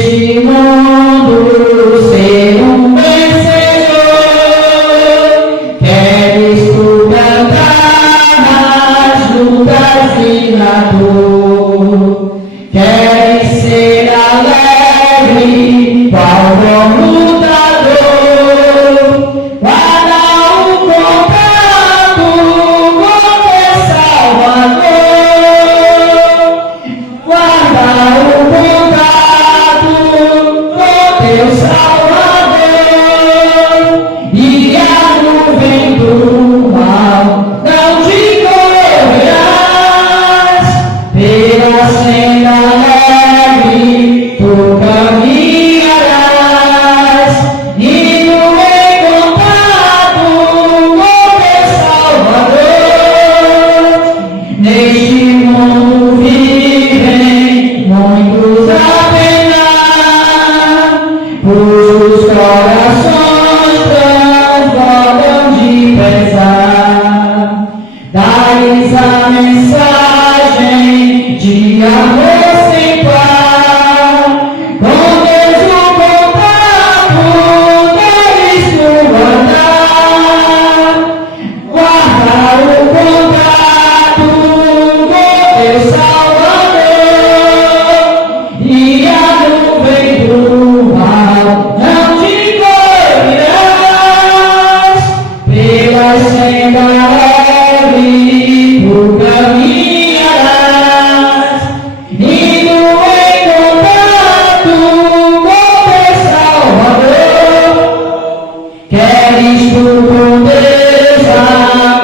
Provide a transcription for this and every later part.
neste mundo ser um vencedor. Queres tu cantar nas lutas e na dor. Queres ser alegre, qual bom lutador. Guarda o contato com teu Salvador. Guarda o contato com teu Salvador. E a nuvem do mal não te correrás. Pela senda leve tu caminharás. Indo em contato com teu Salvador. Neste mundo vivem muitos a penar, cujos corações transbordam de pesar. Dá-lhes a mensagem de amor sem par. Com Deus o contato deles tu guardar. Guardar o contato com teu Salvador. E a nuvem do mal não te cobrirás. Pela senda leve tu caminharás. Indo em contato com teu Salvador. Queres tu com Deus a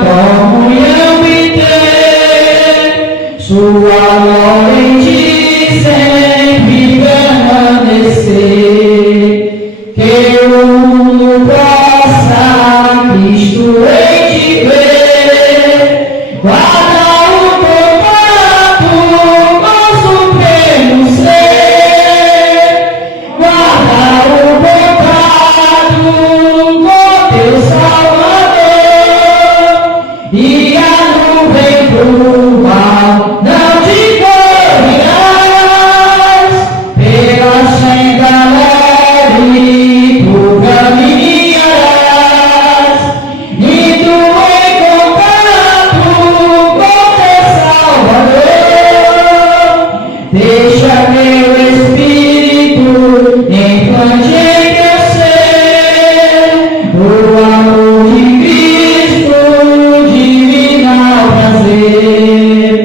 comunhão e ter sua glória em ti sempre permanecer. Que o mundo possa Cristo em ti ver. Guarda o contato com o supremo ser. Guarda o contato com teu Salvador. E a nuvem do mal não te correrás. Pela senda leve tu caminharás. Indo em contato com teu Salvador. Deixa meu espírito infante em teu ser. O amor de Cristo divino prazer.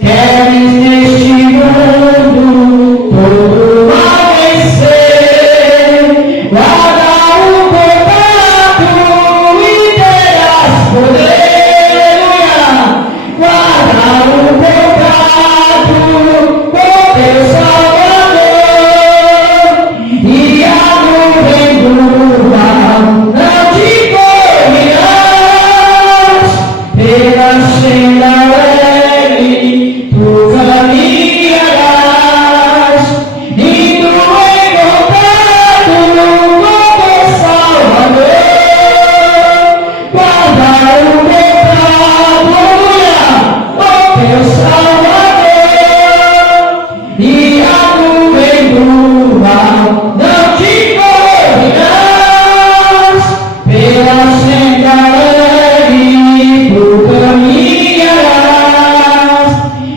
Queres neste mundo todo mal vencer. Guarda o contato e terás poder. Guarda o contato com teu Salvador. E a nuvem do mal não te correrás. Pela senda leve tu caminharás. Indo em contato com teu Salvador. Guarda o contato com teu Salvador. E a nuvem do mal não te correrás. Pela senda leve tu caminharás.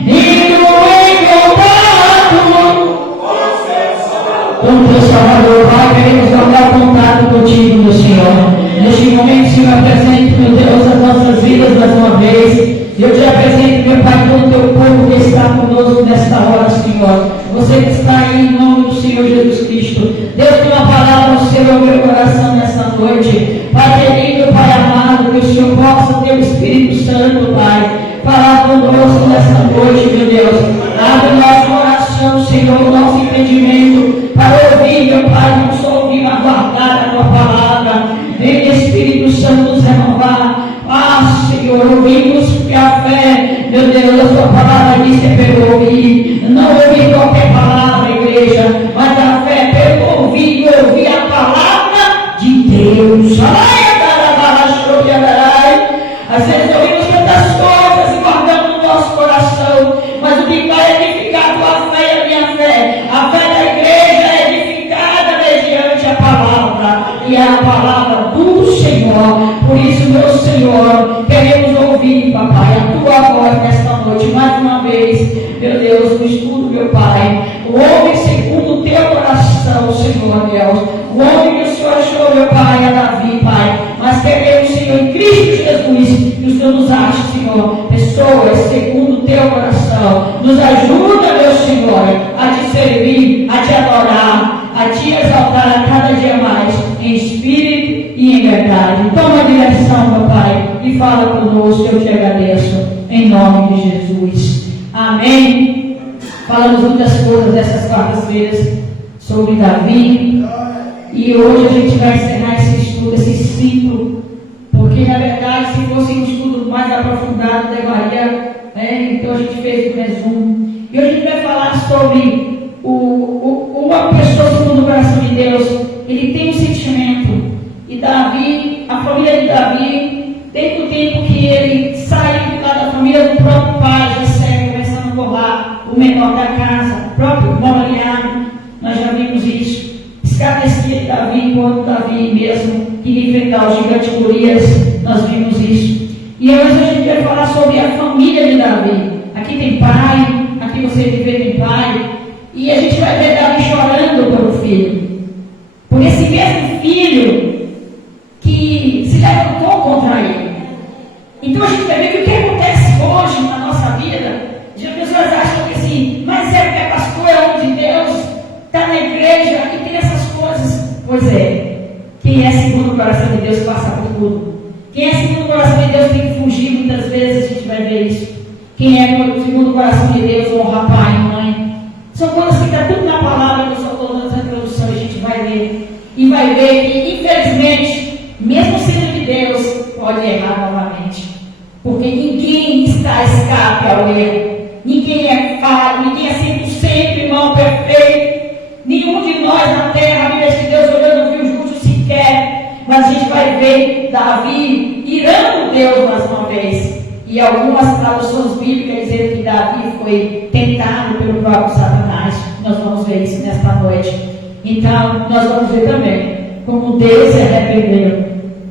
Indo em contato com teu Salvador. Pai, queremos guardar contato contigo, meu Senhor. Neste momento, Senhor, apresento, meu Deus, as nossas vidas mais uma vez. Eu te apresento, meu Pai, todo o teu povo que está conosco nesta hora, Senhor. Você que está aí em nome do Senhor Jesus Cristo. Deus, tem uma palavra no seu meu coração nesta noite. Pai querido, Pai amado, que o Senhor possa ter o Espírito Santo, Pai, falar conosco nesta noite, meu Deus. Abre o nosso coração, Senhor, o nosso entendimento, para ouvir, meu Pai, não só ouvir, mas guardar a tua palavra. Vem, Espírito Santo, nos renovar. Senhor, ouvimos que a fé, meu Deus, a tua palavra diz que é pelo ouvir. Não ouvir qualquer palavra, igreja, mas a fé é pelo ouvir e ouvir a palavra de Deus. Às vezes ouvimos tantas coisas e guardamos no nosso coração, mas o que vai edificar a tua fé e a minha fé, a fé da igreja, meu Pai, a Davi, Pai. Mas queremos, Senhor, em Cristo Jesus, que o Senhor nos ache, Senhor, pessoas segundo o teu coração. Nos ajuda, meu Senhor, a te servir, a te adorar, a te exaltar a cada dia mais, em espírito e em verdade. Toma a direção, meu Pai, e fala conosco, eu te agradeço, em nome de Jesus. Amém. Falamos muitas coisas dessas quartas-feiras sobre Davi, e hoje a gente vai encerrar esse estudo, esse ciclo, porque na verdade, se fosse um estudo mais aprofundado, levaria, então a gente fez um resumo. E hoje a gente vai falar sobre uma pessoa segundo o coração de Deus. Ele tem um sentimento, e Davi, a família de Davi, desde o tempo que ele saiu da família do próprio pai, Jessé, começando por lá, o menor da casa, o próprio irmão Eliabe, nós já vimos isso. Escarnecia de Davi, enquanto Davi mesmo queria enfrentar o gigante Golias, nós vimos isso. E hoje a gente vai falar sobre a família de Davi. Aqui tem pai, aqui você vê tem pai, e a gente vai ver Davi chorando pelo filho, por esse mesmo filho que se levantou contra ele. Então a gente vai ver que o que acontece hoje na nossa vida, as pessoas acham que assim, mas é que é pastor, é homem de Deus, está na igreja e tem essas coisas. Pois é, quem é segundo o coração de Deus passa por tudo. Quem é segundo o coração de Deus tem que fugir, muitas vezes a gente vai ver isso. Quem é segundo o coração de Deus honra pai e mãe. São coisas que está tudo na palavra, eu só estou dando essa introdução, a gente vai ler. E vai ver que, infelizmente, mesmo sendo de Deus, pode errar novamente. Porque ninguém está a escape ao erro. Ninguém é falho, ninguém é 100% irmão perfeito. Nenhum de nós na terra, a Bíblia de Deus olhando, não viu justo sequer. Mas a gente vai ver Davi irando Deus mais uma vez. E algumas traduções bíblicas dizendo que Davi foi tentado pelo próprio Satanás. Nós vamos ver isso nesta noite. Então, nós vamos ver também como Deus se arrependeu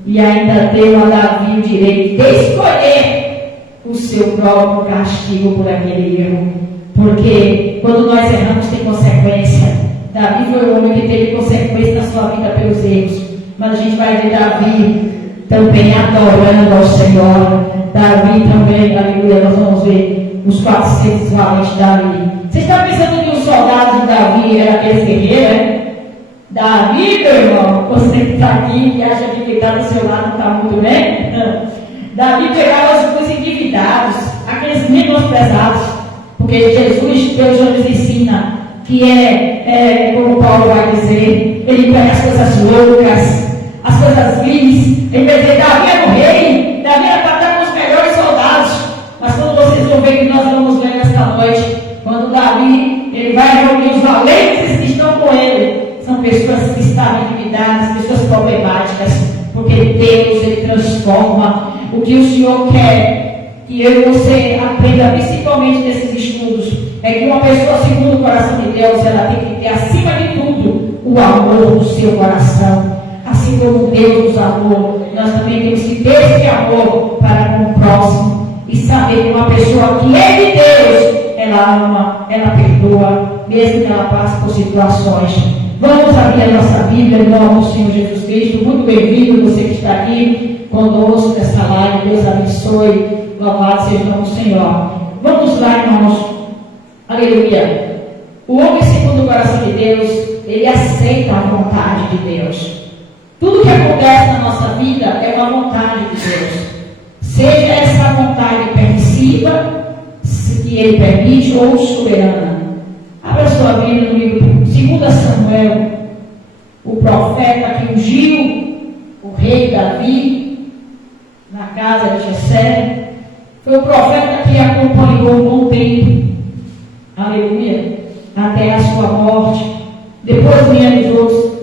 e ainda deu a Davi o direito de escolher o seu próprio castigo por aquele erro. Porque quando nós erramos tem consequência. Davi foi o homem que teve consequência na sua vida pelos erros. Mas a gente vai ver Davi também adorando ao Senhor. Davi também, aleluia, nós vamos ver os 400 valentes de Davi. Vocês estão pensando que os soldados de Davi eram aqueles guerreiros? Davi, meu irmão, você que está aqui, que acha que quem está do seu lado não está muito bem? Não. Davi pegava os endividados, aqueles menosprezados, porque Deus já nos ensina que como Paulo vai dizer, ele pega as coisas loucas, as coisas vis, ele vai dizer, Davi era o rei, Davi era para estar com os melhores soldados. Mas quando vocês vão ver que nós vamos ver nesta noite, quando Davi ele vai reunir os valentes que estão com ele, são pessoas que estavam endividadas, pessoas problemáticas, porque Deus ele transforma. O que o Senhor quer que eu e você aprenda, principalmente nesses estudos, é que uma pessoa segundo o coração de Deus, ela tem que ter acima de tudo o amor do seu coração. Assim como Deus nos amou, nós também temos que ter esse amor para com o próximo e saber que uma pessoa que é de Deus, ela ama, ela perdoa, mesmo que ela passe por situações. Vamos abrir a nossa Bíblia em nome do Senhor Jesus Cristo. Muito bem-vindo você que está aqui conosco nessa live. Deus abençoe. Louvado seja o nome do Senhor. Vamos lá, irmãos. Aleluia. O homem segundo o coração de Deus, ele aceita a vontade de Deus. Tudo que acontece na nossa vida é uma vontade de Deus. Seja essa vontade permissiva, que ele permite, ou soberana. Abra sua Bíblia no livro 2 Samuel, o profeta que ungiu o rei Davi na casa de Jessé. Foi o profeta que acompanhou um bom tempo, aleluia, até a sua morte. Depois vieram os outros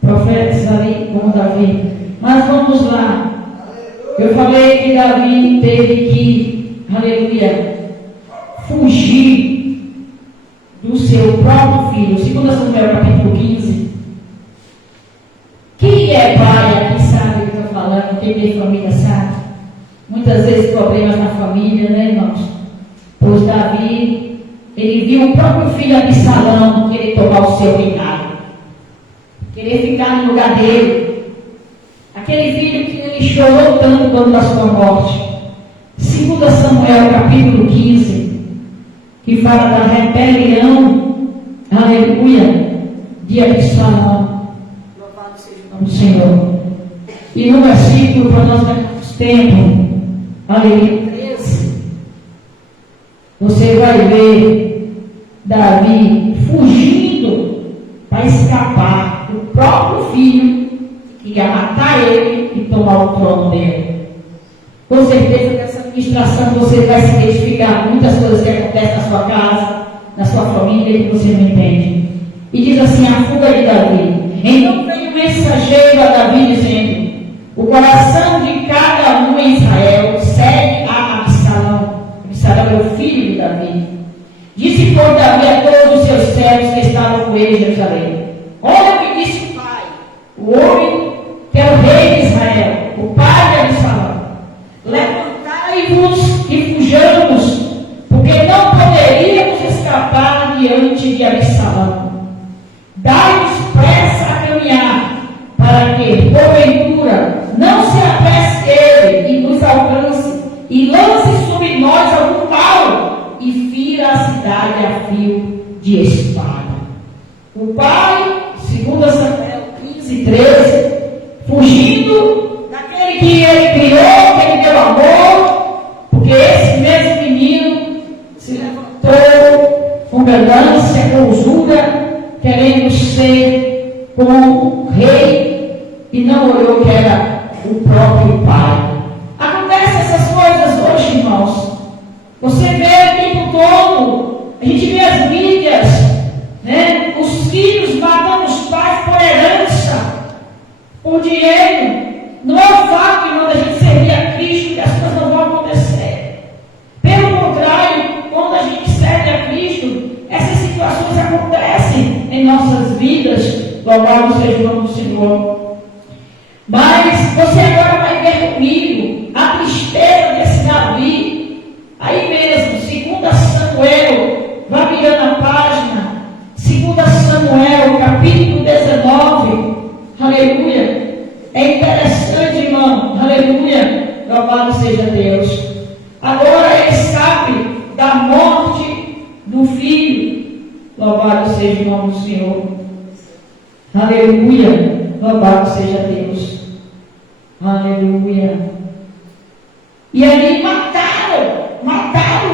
profetas ali como Davi. Mas vamos lá. Eu falei que Davi teve que, aleluia, fugir do seu próprio filho. 2 Samuel capítulo 15. Quem é pai aqui sabe o que eu estou falando, quem tem família sabe. Muitas vezes problemas na família, né, irmãos? Pois Davi, ele viu o próprio filho Absalão querer tomar o seu reinado, querer ficar no lugar dele. aquele filho que ele chorou tanto quando da sua morte. 2 Samuel, capítulo 15, que fala da rebelião, aleluia, de Absalão. Louvado seja o nome do Senhor. E no versículo, para nós darmos tempo, aleluia, 13, você vai ver Davi fugindo para escapar do próprio filho que ia matar ele e tomar o trono dele. Com certeza nessa ministração você vai se identificar com muitas coisas que acontecem na sua casa, na sua família, que você não entende. E diz assim, a fuga de Davi. Então veio um mensageiro a Davi dizendo, o coração de cada um em Israel segue a Absalão. Absalão é o filho de Davi. Disse por Davi a todos os seus servos que estavam com ele em Jerusalém. Olha o que disse o pai, o homem que é o rei de Israel, o pai de Absalão. Levantai-vos e fujamos, porque não poderíamos escapar diante de Absalão. Dai-nos pressa a caminhar, para que, porventura, não se apresse ele e nos alcance, e lance sobre nós algum mal, e fira a cidade a fio de espada. O pai, 2 Samuel 15, 13, fugindo daquele que ele criou, que ele deu amor, porque esse mesmo menino se levantou com ganância, com usura, querendo ser como rei, e não olhou que era o próprio pai. Acontecem essas coisas hoje, irmãos. Você vê o tempo todo, a gente vê as mídias, né? Os filhos matando os pais por herança, por dinheiro. Não é o fato, irmão, da gente servir a Cristo que as coisas não vão acontecer. Pelo contrário, quando a gente serve a Cristo, essas situações acontecem em nossas vidas. Louvado seja o nome do Senhor. Mas você agora vai ver comigo a tristeza desse Davi. Aí mesmo, 2 Samuel, vai virando a página. 2 Samuel, capítulo 19. Aleluia. É interessante, irmão. Aleluia. Louvado seja Deus. Agora ele sabe da morte do filho. Louvado seja o nome do Senhor. Aleluia. Louvado seja Deus. Aleluia. E ali mataram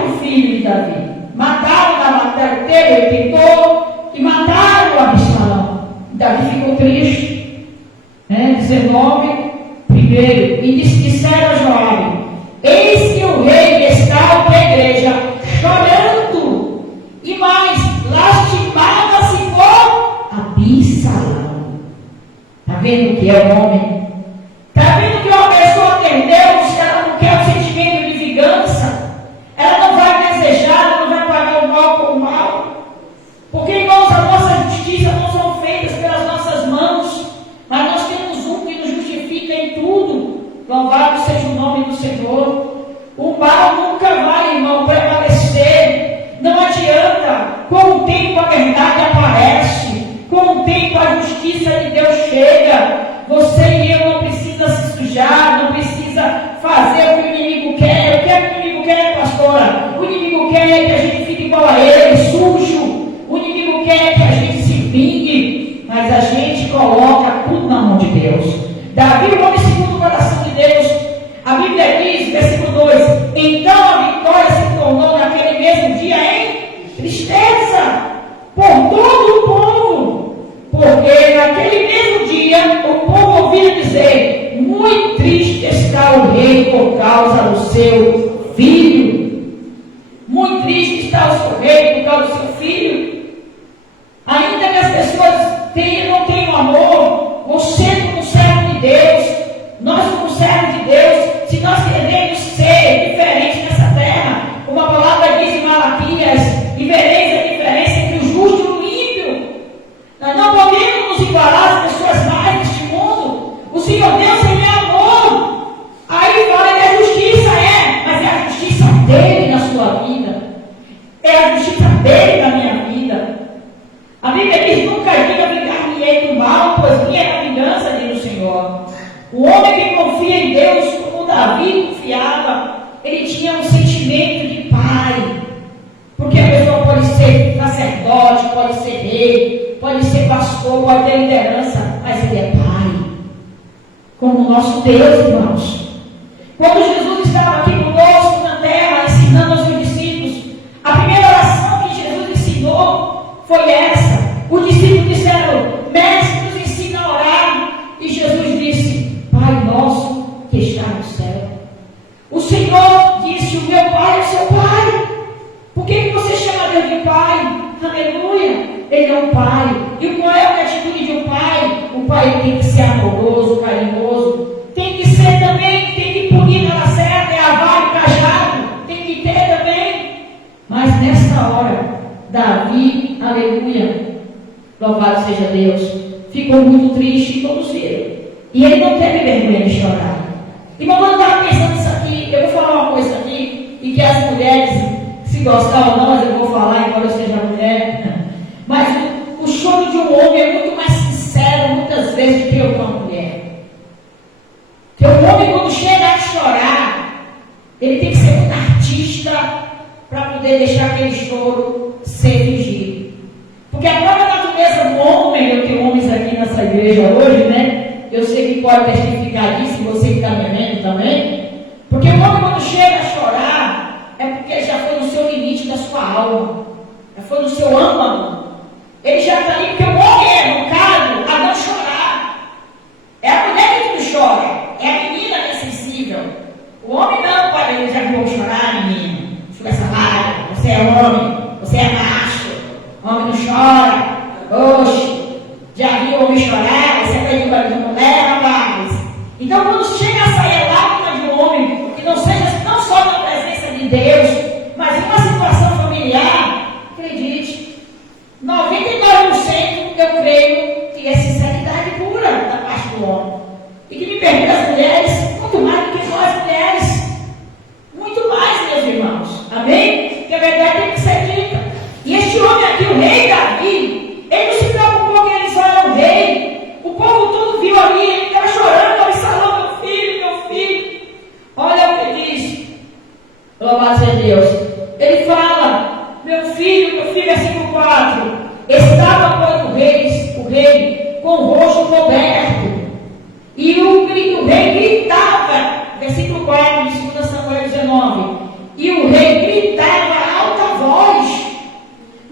o filho de Davi. Mataram na batalha dele, ele tentou, e mataram o Absalão. Davi ficou triste. 19, primeiro, e disseram a Joabe, eis que o rei está ao pé da igreja, chorando, e mais, lastimava-se por Absalão. Está vendo que é o homem? Está vendo que uma pessoa perdeu, se ela não quer o sentimento de vingança, ela não vai desejar, ela não vai pagar o mal com o mal, porque, irmãos, a nossa justiça não são feitas pelas nossas mãos, mas nós temos um que nos justifica em tudo. Louvado seja o nome do Senhor. O mal nunca vai, irmão, prevalecer. Não adianta. Com o tempo a verdade aparece. Com o tempo a justiça de Deus chega. Você e eu não precisa se sujar, não precisa fazer o que o inimigo quer. O que o inimigo quer, pastora? O inimigo quer que a gente fique igual a ele, sujo. O inimigo quer que a gente se vingue. Mas a gente coloca tudo na mão de Deus. Davi, o homem segundo o coração de Deus. A Bíblia diz, versículo 2: então a vitória se tornou naquele mesmo dia em tristeza por todo o povo, porque naquele mesmo dia o povo ouvia dizer: muito triste está o rei por causa do seu filho. Muito triste está o seu rei por causa do seu filho. Ainda que as pessoas não tenham amor, você como servo de Deus, nós como servos de Deus, se nós queremos ser diferentes nessa terra, como a palavra diz em Malaquias, e vereis a diferença entre o justo e o ímpio. Nós não podemos nos igualar às pessoas mais deste mundo. O Senhor Deus, Ele é amor. Aí fala que a justiça mas é a justiça dele na sua vida, é a justiça dele na minha vida. A Bíblia diz: nunca diga vingar-me-ei do mal, pois minha é a vingança, diz o Senhor. O homem pastor, pode ter liderança, mas ele é pai. Como o nosso Deus, irmãos. Quando Jesus estava aqui conosco na terra, ensinando aos seus discípulos, a primeira oração que Jesus ensinou foi essa. Os discípulos disseram: Mestre, nos ensina a orar. E Jesus disse: Pai nosso que está no céu. O Senhor disse: o meu Pai é o seu Pai. Por que você chama Deus de Pai? Aleluia! Ele é um Pai. E qual é a atitude de um Pai? O Pai tem que ser amoroso, carinhoso. Tem que ser também, tem que punir na certa, é a vara e o cajado. Tem que ter também. Mas nessa hora, Davi, aleluia, louvado seja Deus, ficou muito triste e todos viram. E ele não teve vergonha de chorar. E mamãe estava pensando nisso aqui. Eu vou falar uma coisa aqui, e que as mulheres, se gostar ou não, eu vou falar, embora eu seja mulher. Mas o choro de um homem é muito mais sincero, muitas vezes, do que o de uma mulher. Porque o homem, quando chega a chorar, ele tem que ser um artista para poder deixar aquele choro ser fingido. Porque a própria natureza do homem, eu tenho homens aqui nessa igreja hoje, né? Eu sei que pode testificar disso, você que está me vendo também. Porque o homem, quando chega a chorar, é porque já foi no seu limite da sua alma, já foi no seu âmago. Ele já está ali, porque o homem é educado a não chorar. É a mulher que não chora, é a menina que é sensível. O homem não, pai, ele já viu chorar, menina. Chuva essa raiva, você é homem, você é macho. Homem não chora. Oxe, já viu homem chorar? Você é coisa de mulher, rapaz. Então, quando chega a sair a lágrima de um homem, que não seja não só na presença de Deus, mas em uma situação familiar, acredite, 99% eu creio que é sinceridade pura da parte do homem. E que me permita as mulheres, muito mais do que nós mulheres. Muito mais, meus irmãos. Amém? Porque a verdade tem que ser dita. E este homem aqui, o rei Davi, ele não se preocupou que ele só era o rei. O povo todo viu ali, ele estava chorando, Absalão, meu filho, meu filho. Olha o que diz. Louvado seja Deus. Ele fala: meu filho, versículo 4. Estava, pois, o rei, com o rosto coberto. E o rei gritava, versículo 4 de 2 Samuel 19. E o rei gritava a alta voz: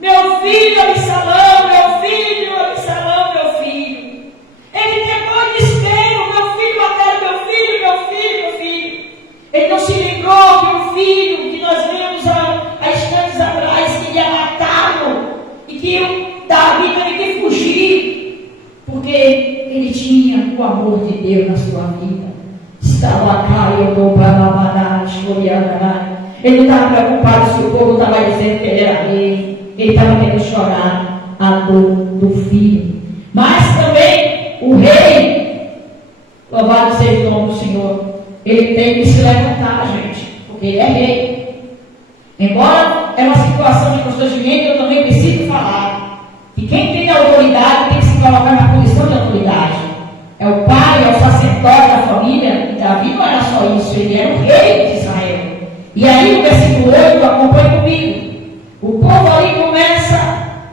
meu filho, Absalão, meu filho, Absalão, meu filho. Ele quebrou em desespero: meu filho, mataram meu filho, meu filho, meu filho. Ele não se lembrou que o filho que nós vemos há instantes atrás, que ia matá-lo, e que Davi teve que fugir, porque ele tinha o amor de Deus na sua vida. Ele não estava preocupado se o povo estava dizendo que ele era rei. Ele estava querendo chorar a dor do filho. Mas também o rei, louvado seja o nome do Senhor, ele tem que se levantar, gente, porque ele é rei. Embora é uma situação de constrangimento, eu também preciso falar que quem tem autoridade tem que se colocar na posição de autoridade. É o pai, é o sacerdote da família. E Davi não era só isso, ele era o rei de Israel. E aí no versículo 8, acompanhe comigo. O povo ali começa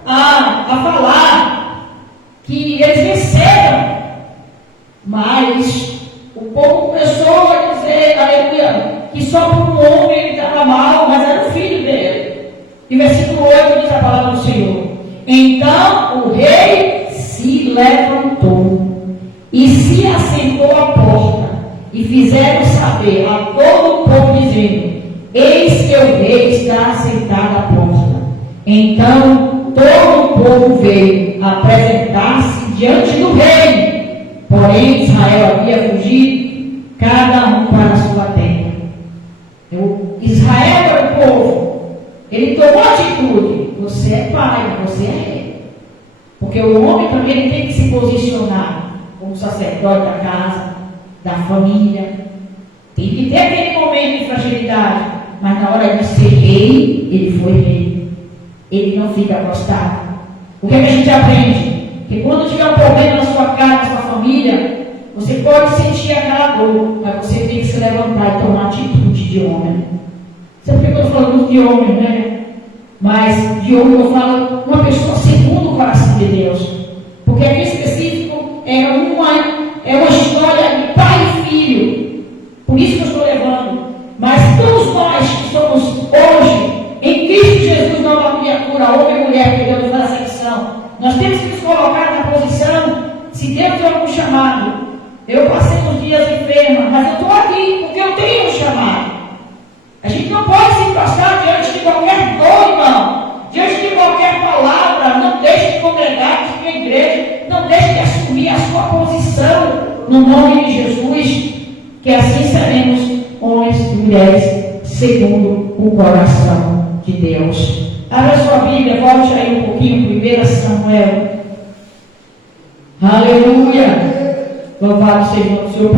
a falar que eles venceram. Mas o povo começou a dizer, aleluia, que só por um homem ele estava mal, mas era o filho dele. E versículo 8 diz a palavra do Senhor: então o rei se levantou e se assentou à porta, e fizeram saber a todo o povo, dizendo: eis que o rei está assentado à porta. Então todo o povo veio apresentar-se diante do rei. Porém Israel havia fugido, cada um para a sua terra. Israel era o povo. Ele tomou atitude. Você é pai, você é rei. Porque o homem também ele tem que se posicionar como sacerdote da casa, da família. Tem que ter aquele momento de fragilidade. Mas na hora de ser rei, ele foi rei. Ele não fica prostrado. O que a gente aprende? Que quando tiver um problema na sua casa, na sua família, você pode sentir aquela dor, mas você tem que se levantar e tomar atitude de homem. Sabe por que eu estou falando muito de homem, né? Mas de homem eu falo uma pessoa segundo o coração de Deus. Se Deus tem algum chamado, eu passei uns dias enferma, mas eu estou aqui porque eu tenho um chamado. A gente não pode se encostar diante de qualquer dor, irmão, diante de qualquer palavra. Não deixe de congregar na igreja, não deixe de assumir a sua posição no nome de Jesus, que assim seremos homens e mulheres segundo o coração de Deus. Abra sua Bíblia, volte aí um pouquinho, 1 Samuel. Aleluia! Louvado seja o Senhor. 1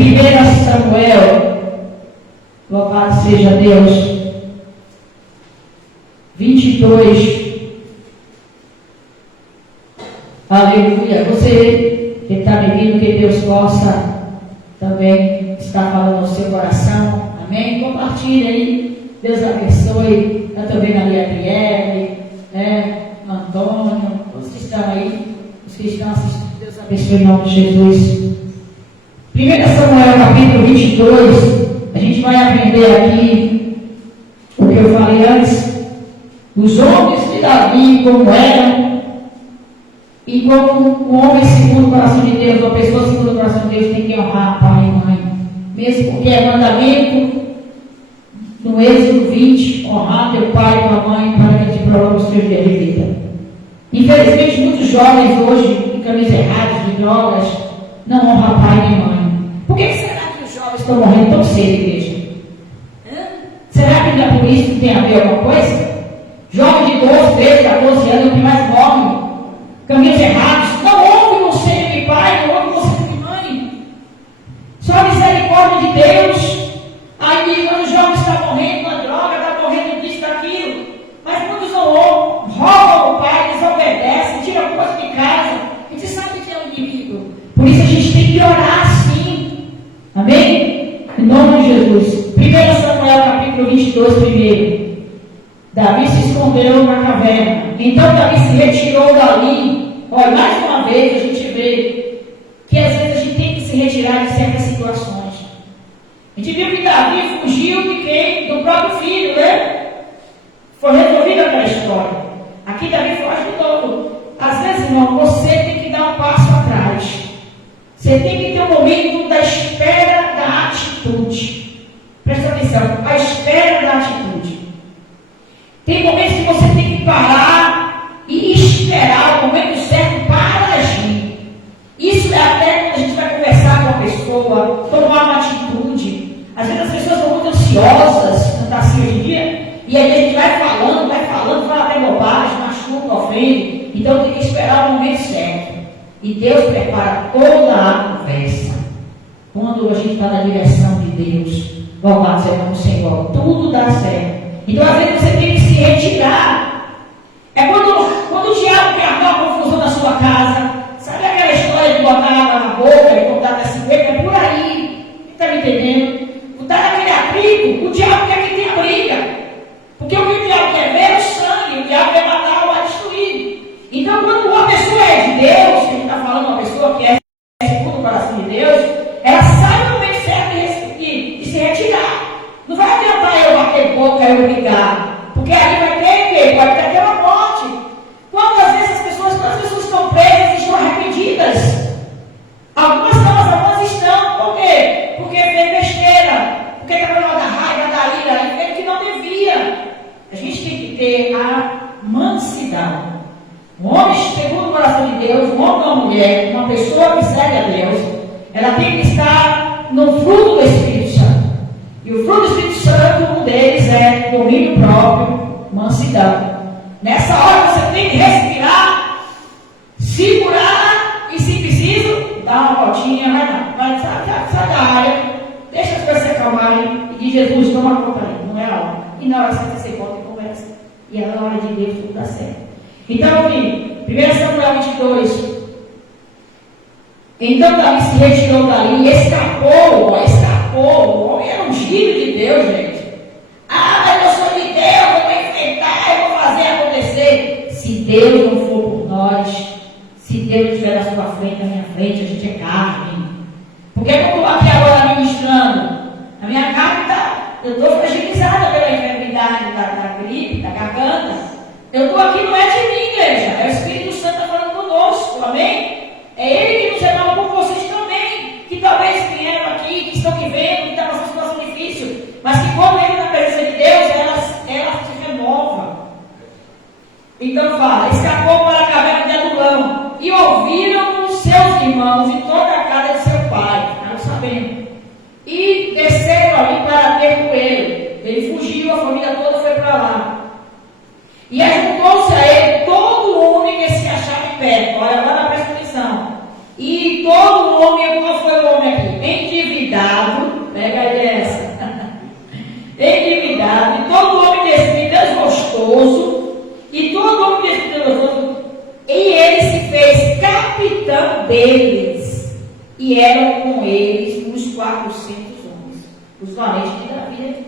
Samuel. Louvado seja Deus. 22. Aleluia. Você que está me vindo, que Deus possa também estar falando no seu coração. Amém? Compartilhe aí. Deus abençoe. Eu também a Gabriele, Antônio, todos que estão aí, os que estão assistindo. Deus abençoe em nome de Jesus. 1 Samuel capítulo 22. A gente vai aprender aqui o que eu falei antes. Os homens de Davi, como eram, e como um homem segundo o coração de Deus, uma pessoa segundo o coração de Deus, tem que honrar pai e mãe. Mesmo porque é mandamento no Êxodo 20, honrar teu pai e tua mãe para que te prolongue os teus dias de vida. Infelizmente, muitos jovens hoje, em caminhos errados, de drogas, não honram pai nem mãe. Por que será que os jovens estão morrendo tão cedo, igreja? Será que não é por isso que tem a ver alguma coisa? Jovem de 12, 13, 14 anos, o que mais morre, caminhos errados, não ouve o conselho de pai, não ouve o conselho de mãe. Só a misericórdia de Deus. Aí quando o jovem está morrendo na droga, está morrendo disso, daquilo, mas muitos não ouvem, roubam o pai, desobedecem, tiram coisa de casa. A gente sabe que é um inimigo. Por isso a gente tem que orar sim. Amém? Em nome de Jesus. 1 Samuel capítulo 22, primeiro. Davi se escondeu na caverna. Então Davi se retirou dali. Olha, mais uma vez a gente vê que às vezes a gente tem que se retirar de certas situações. A gente viu que Davi fugiu de quem? Do próprio filho, né? Foi resolvida aquela história. Aqui Davi foge de novo. Às vezes, irmão, você tem que dar um passo atrás. Você tem que ter um momento da espera da atitude. Presta atenção, a espera da atitude. Tem momentos que você tem que parar e esperar o momento certo para agir. Isso é até quando a gente vai conversar com a pessoa, tomar uma atitude. Às vezes as pessoas estão muito ansiosas, não está assim hoje em dia, e aí a gente vai falando, fala até bobagem, machuca, ofende. Então tem que esperar o momento certo. E Deus prepara toda a conversa. Quando a gente está na direção de Deus, louvado seja o Senhor, tudo dá certo. Então às vezes você tem que se retirar. É quando o diabo quer armar uma confusão na sua casa. Sabe aquela história de botar água na boca e contar até 50? É por aí. Está me entendendo? Está naquele abrigo, o diabo quer que tenha briga. Porque o que o diabo quer ver é o sangue, o diabo quer matar ou vai destruir. Então quando uma pessoa é de Deus, que a gente está falando uma pessoa que é segundo o coração de Deus, ela sabe o momento certo de se retirar. Não vai adiantar eu bater boca e eu brigar. Porque aí vai ter o quê? Pode ter aquela morte. Quantas vezes as pessoas estão presas e estão arrependidas? Algumas estão, algumas estão. Por quê? Porque fez besteira. Porque está falando da raiva, da ira, e fez o que não devia. A gente tem que ter a mansidão. Um homem segundo o coração de Deus, um homem ou uma mulher, uma pessoa que segue a Deus, ela tem que estar no fruto do Espírito Santo. E o fruto do Espírito Santo, um deles é domínio próprio, mansidão. Nessa hora você tem que respirar, segurar e, se preciso, dar uma voltinha, vai sai da área, deixa as coisas se acalmarem e diz: Jesus, toma conta aí, não é a hora. E na hora certa você volta e conversa. E é na hora de Deus tudo dá certo. Então, 1 Samuel 22. Então Davi se retirou dali e escapou. O homem era ungido de Deus, gente. Eu sou de Deus, eu vou enfrentar, eu vou fazer acontecer. Se Deus não for por nós, se Deus estiver na sua frente, na minha frente, a gente é carne. Porque eu estou aqui agora ministrando. A minha carne eu estou fragilizada pela enfermidade da gripe, da garganta. Eu estou aqui, não é de mim, igreja. É o Espírito Santo falando conosco, amém? É Ele que nos renova por a família toda foi para lá. E ajuntou-se a ele todo homem que se achava em pé. Olha, agora presta atenção. E todo homem, qual foi o homem aqui? Endividado, pega aí essa. Endividado, e todo homem de espírito desgostoso, e todo homem de espírito desgostoso, e ele se fez capitão deles, e eram com eles uns 400 homens, os valentes de Davi.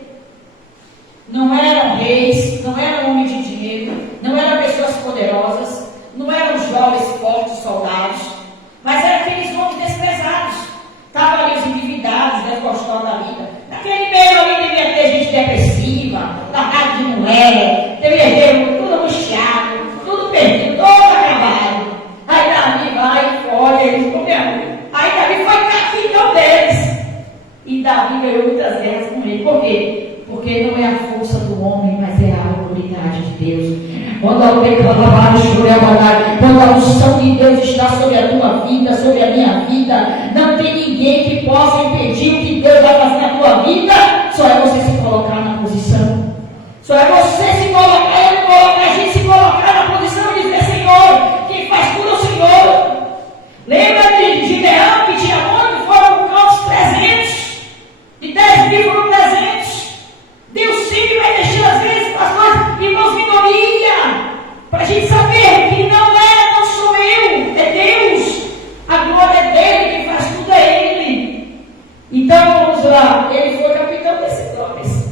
Não eram reis, não eram homens de dinheiro, não eram pessoas poderosas, não eram jovens, fortes, soldados, mas eram aqueles homens desprezados. Estavam ali os endividados, desgostosos da vida. Naquele meio ali devia ter gente depressiva, largada de mulher, devia ter tudo angustiado, tudo perdido, todo acabado. Aí Davi vai e olha, eles comeram. Aí Davi foi capitão deles. E Davi ganhou muitas guerras com ele. Por quê? Porque não é a força do homem, mas é a autoridade de Deus. Quando a unção de Deus está sobre a tua vida, sobre a minha vida, não tem ninguém que possa impedir o que Deus vai fazer na tua vida. Só é você se colocar na posição. Só é você se colocar, eu colocar, a gente se colocar na posição e dizer: Senhor, quem faz tudo é o Senhor. Lembra de Gideão que tinha quanto? Foram quantos? 300. De 10.000 foram 300. Deus sempre vai deixar às vezes pastores, irmãos, minoria, para a gente saber que não sou eu, é Deus. A glória é dele, quem faz tudo é ele. Então vamos lá, ele foi capitão desses homens.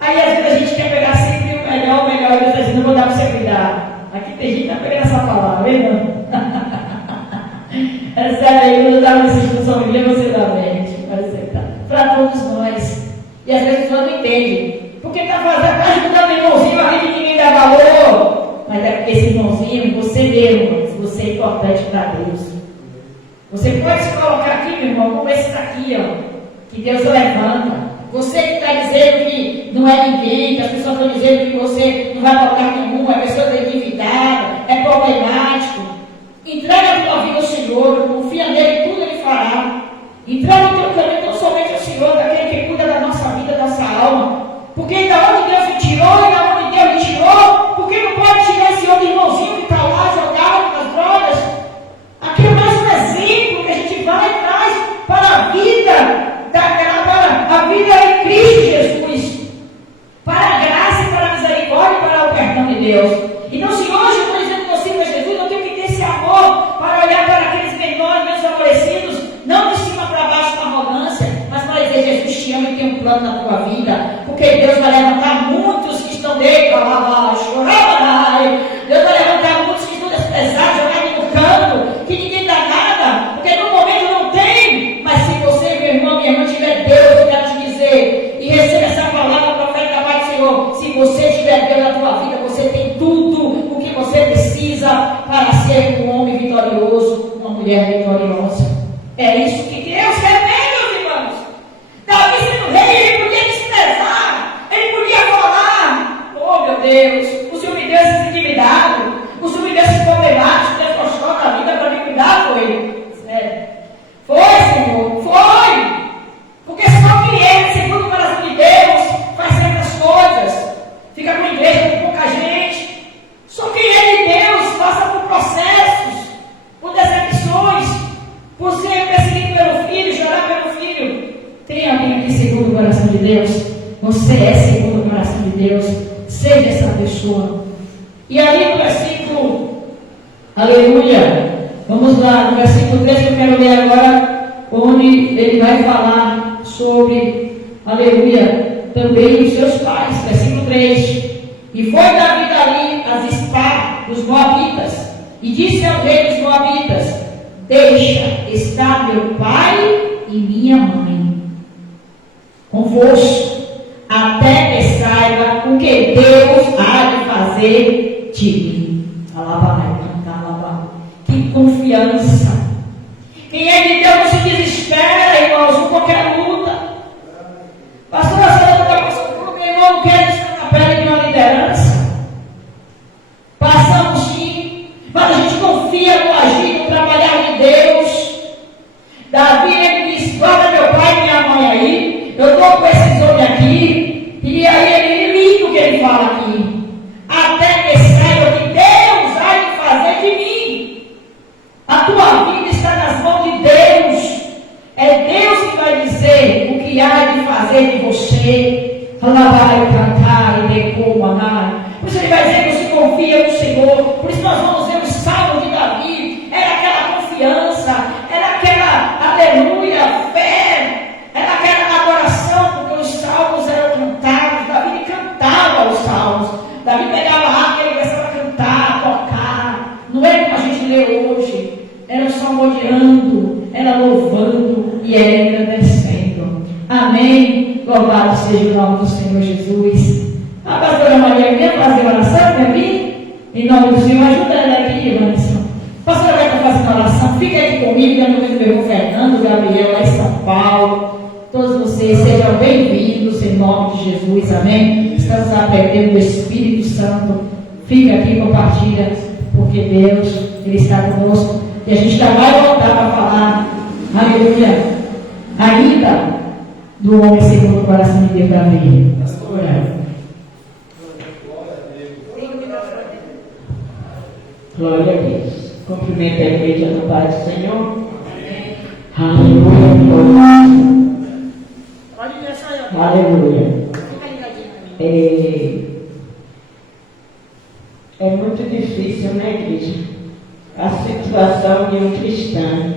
Aí às vezes a gente quer pegar sempre o melhor, e Deus diz: não vou dar para você cuidar. Aqui tem gente que está pegando essa palavra, hein? É sério, aí quando eu estava nessa discussão, me lembra você da mente, para todos nós. E às vezes nós não entendem. Porque está ajudando o irmãozinho ali que ninguém dá valor. Mas é porque esse irmãozinho, você mesmo, você é importante para Deus. Você pode se colocar aqui, meu irmão, como esse está aqui, ó, que Deus levanta. Você que está dizendo que não é ninguém, que as pessoas estão dizendo que você não vai colocar nenhum, é pessoa endividada, é problemático. Entrega a tua vida ao Senhor, confia nele, tudo ele fará. Entrega o teu caminho tão somente ao Senhor, daquele que cuida da nossa vida, da nossa alma. Porque da onde Deus me tirou e da onde Deus me tirou, por que não pode tirar esse outro irmãozinho que está lá jogado nas drogas? Aqui é mais um exemplo que a gente vai e traz para a vida, para a vida em Cristo Jesus, para a graça e para a misericórdia e para o perdão de Deus. Então, se hoje eu estou dizendo que eu sigo a Jesus, eu tenho que ter esse amor para olhar para aqueles menores, meus favorecidos, não de cima para baixo com arrogância, mas para dizer: Jesus te ama e tem um plano na tua vida. Porque Deus vai levantar muitos que estão dentro, Deus vai levantar muitos que estão desprezados, jogados no canto, que ninguém dá nada, porque no momento não tem. Mas se você, meu irmão, minha irmã, tiver Deus, eu quero te dizer, e receba essa palavra profética da parte do Senhor, se você tiver Deus na tua vida, você tem tudo o que você precisa para ser um homem vitorioso, uma mulher vitoriosa. É isso que Deus quer ver, meus irmãos. Davi sendo rei, ele podia desprezar, ele podia falar: oh meu Deus, o Senhor me deu esses endividados, o Senhor me deu esses problemáticos, Deus gostou da vida para me cuidar, foi, Senhor, foi, porque só quem é segundo o coração de Deus faz certas coisas, fica com a igreja com pouca gente. Só quem é de Deus passa por processos, por decepções, por ser perseguido pelo filho, chorar pelo filho. Tem alguém aqui segundo o coração de Deus? Você é segundo o coração de Deus. Seja essa pessoa. E ali no versículo, aleluia, vamos lá, no versículo 3 que eu quero ler agora, onde ele vai falar sobre, aleluia, também os seus pais. Versículo 3: e foi Davi dali a Zispa dos Moabitas, e disse ao rei dos Moabitas: deixa estar meu pai e minha mãe convosco, até que saiba o que Deus há de fazer de mim. Que confiança! Quem é de Deus não se desespera, irmãos, com qualquer luta. Pastor, a senhora está passando por um irmão, não quer estar na pele de uma liderança. Passamos sim, mas a gente confia no agir, no trabalhar de Deus. Davi, ele disse: guarda meu pai e minha mãe aí, eu estou com esses homens aqui. E aí ele lindo, ela louvando e ela agradecendo. Amém. Louvado seja o nome do Senhor Jesus. A pastora Maria quer fazer oração para mim? Em nome do Senhor, ajuda ela aqui, Ivanson. Pastora vai estar fazendo oração. Fica aqui comigo, eu não meu irmão Fernando, Gabriel, lá em São Paulo. Todos vocês sejam bem-vindos em nome de Jesus. Amém. Estamos aprendendo do Espírito Santo. Fica aqui, compartilha, porque Deus, Ele está conosco. E a gente já vai voltar para falar, aleluia, ainda do homem segundo o coração de Deus da vida. Pastora. Glória a Deus. Cumprimento a igreja do Pai do Senhor. Aleluia. Aleluia. É muito difícil, né, igreja? A situação de um cristão.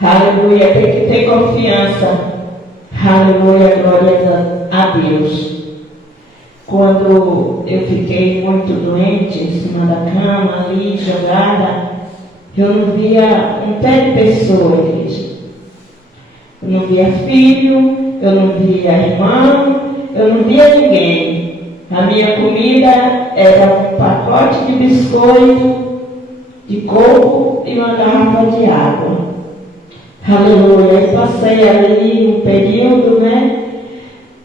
Aleluia. Tem que ter confiança. Aleluia. Glória a Deus. Quando eu fiquei muito doente, em cima da cama, ali, jogada, eu não via um pé de pessoa, igreja. Eu não via filho, eu não via irmão, eu não via ninguém. A minha comida era um pacote de biscoito, de coco e uma garrafa de água. Aleluia. Eu passei ali um período, né?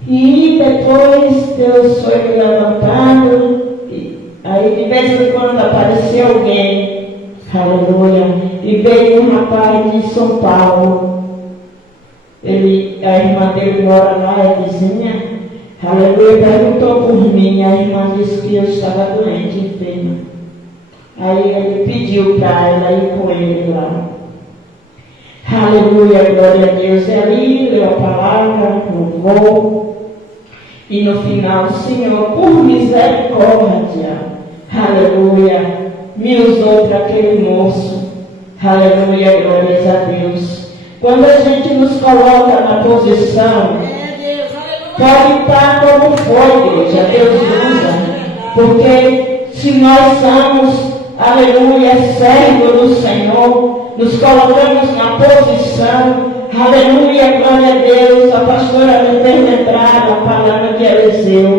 E depois Deus foi me levantando, aí de vez em quando apareceu alguém, aleluia, e veio um rapaz de São Paulo, a irmã dele mora lá, é vizinha, aleluia, perguntou por mim, a irmã disse que eu estava doente, enferma. Aí ele pediu para ela ir com ele lá. Aleluia, glória a Deus, e ali leu a palavra, louvou. E no final, o Senhor, por misericórdia, aleluia, me usou para aquele moço. Aleluia, glórias a Deus. Quando a gente nos coloca na posição, pode estar como for, igreja, Deus usa. Porque se nós somos, aleluia, servos do Senhor, nos colocamos na posição, aleluia, glória a Deus. A pastora me fez lembrar a palavra de Eliseu.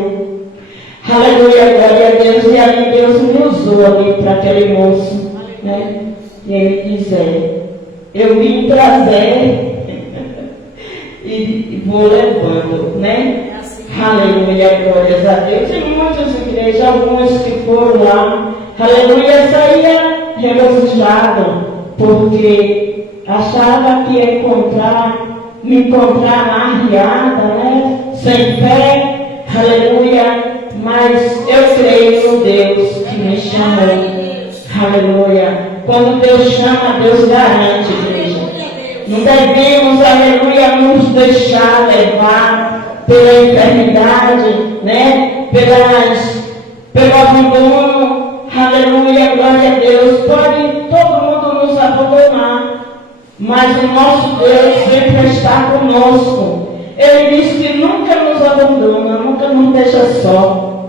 Aleluia, glória a Deus. E ali Deus me usou ali para aquele moço, né? E ele dizia, eu vim trazer e vou levando, né? Aleluia, glórias a Deus. E muitas igrejas, algumas que foram lá, aleluia, saía regozijado, porque achava que ia me encontrar na arriada, né? Sem fé, aleluia, mas eu creio no Deus que me chamou, aleluia. Quando Deus chama, Deus garante, igreja. Não devemos, aleluia, nos deixar levar pela enfermidade, né? Pelo abandono, aleluia, glória a Deus. Pode todo mundo nos abandonar, mas o nosso Deus sempre está conosco. Ele diz que nunca nos abandona, nunca nos deixa só.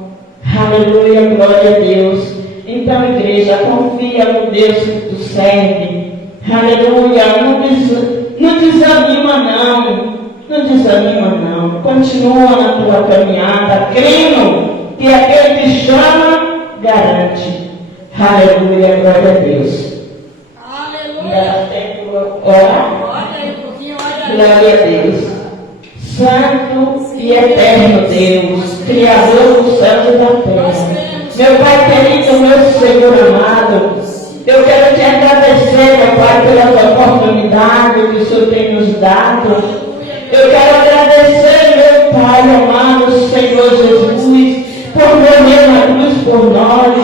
Aleluia, glória a Deus. Então, igreja, confia no Deus que tu serve. Aleluia, não desanima não. Não desanima não. Continua na tua caminhada, crendo que aquele que chama, garante. Aleluia, glória a Deus. Aleluia. Glória a Deus. Santo e eterno Deus, Criador dos céus e da terra. Meu Pai querido, meu Senhor amado, eu quero te agradecer, meu Pai, pela oportunidade que o Senhor tem nos dado. Eu quero agradecer, meu Pai amado, Senhor Jesus, por morrer na cruz por nós.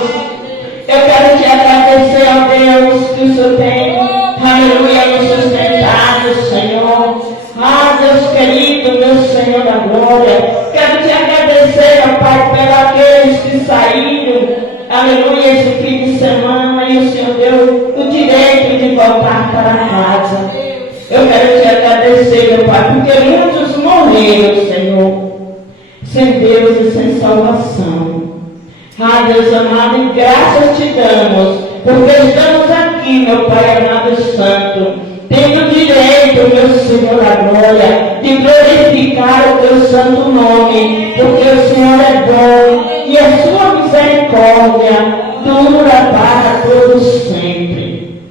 Eu quero te agradecer, ó Deus, que o Senhor tem, aleluia, nos sustentado, Senhor. Ah, Deus querido, meu Senhor da glória, quero te agradecer, ó Pai, por aqueles que saíram, aleluia, esse fim de semana, e o Senhor deu o direito de voltar para casa. Eu quero te agradecer, meu Pai, porque muitos morreram, Senhor, sem Deus e sem salvação. Ah, Deus amado, e graças te damos, porque estamos aqui, meu Pai amado e santo, tendo direito meu Senhor da glória, de glorificar o teu santo nome, porque o Senhor é bom e a sua misericórdia dura para todos sempre.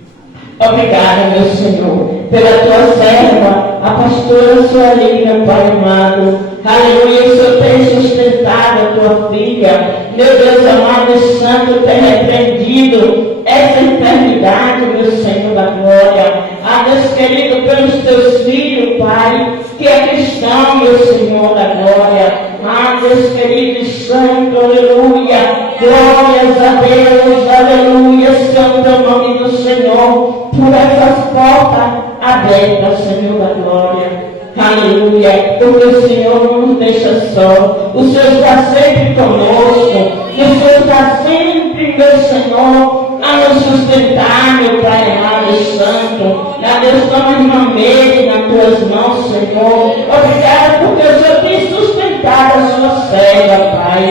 Obrigada, meu Senhor, pela tua serva, a pastora Sueli, meu Pai amado. Aleluia, o Senhor tem sustentado a tua filha. Meu Deus amado e santo, tem repreendido essa enfermidade, meu Senhor da glória. Ah, Deus querido, pelos teus filhos, Pai, que é cristão, meu Senhor da glória. Ah, Deus querido e santo, aleluia. Glórias a Deus, aleluia, santo é o nome do Senhor, por essas portas abertas, Senhor da glória. Aleluia, porque o Senhor não nos deixa só, o Senhor está sempre conosco, o Senhor está sempre, meu Senhor, a nos sustentar, meu Pai amado e santo. A Deus, toma irmã Meire nas tuas mãos, Senhor. Obrigado porque o Senhor tem sustentado a sua serva, Pai.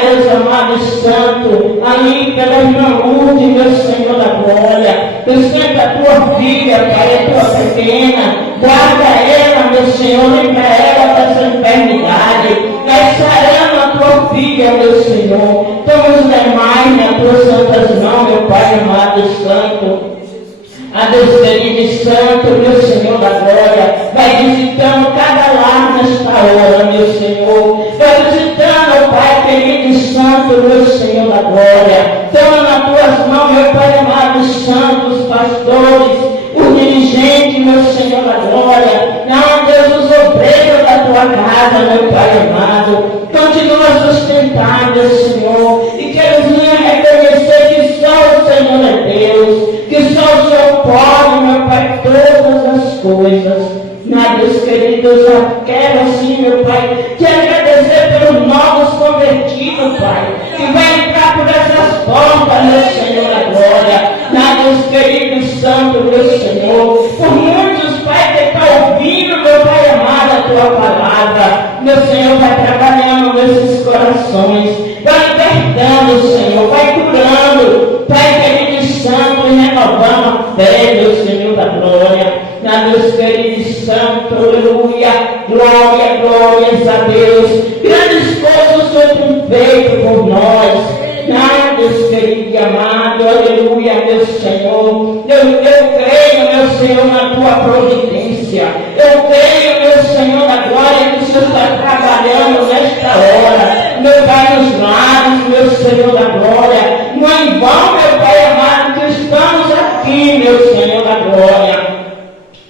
Deus amado e santo, ali pela irmã Lourdes, meu Senhor da glória, sustenta a tua filha, Pai, a tua pequena, guarda ela, meu Senhor, lembra ela dessa enfermidade, vai sarando a tua filha, meu Senhor, toma os demais nas tuas santas mãos, meu Pai amado e santo. A Deus querido e santo, meu Senhor da glória, vai visitando cada lar nesta hora, meu Senhor, vai visitando, Pai querido e santo, meu Senhor da glória, toma nas tuas mãos, meu Pai amado e santo, os pastores, os dirigentes, meu Senhor da glória, não, Deus, os obreiros da tua casa, meu Pai amado, continua a sustentar, meu Senhor, e que eles venham reconhecer que só o Senhor é Deus, que só o Senhor pode, meu Pai, todas as coisas. Deus querido, eu já quero assim, meu Pai, te agradecer pelos novos convertidos, Pai, que vai entrar por essas portas, meu Senhor, da glória. Deus querido e santo, meu Senhor, por muitos, Pai, que estão ouvindo, meu Pai amado, a tua palavra, meu Senhor, vai trabalhando nesses corações, vai libertando, Senhor, vai curando, Pai querido e santo, e renovando a fé, meu Senhor da glória. Deus querido e santo, aleluia, glória, glórias a Deus, grandes coisas o Senhor tem feito por nós. Deus querido e amado, aleluia, meu Senhor, eu creio, meu Senhor, na tua providência, eu creio, meu Senhor da glória, que o Senhor está trabalhando nesta hora, meu Pai, nos lares, meu Senhor da glória, não é em vão, meu Pai amado, que estamos aqui, meu Senhor da glória.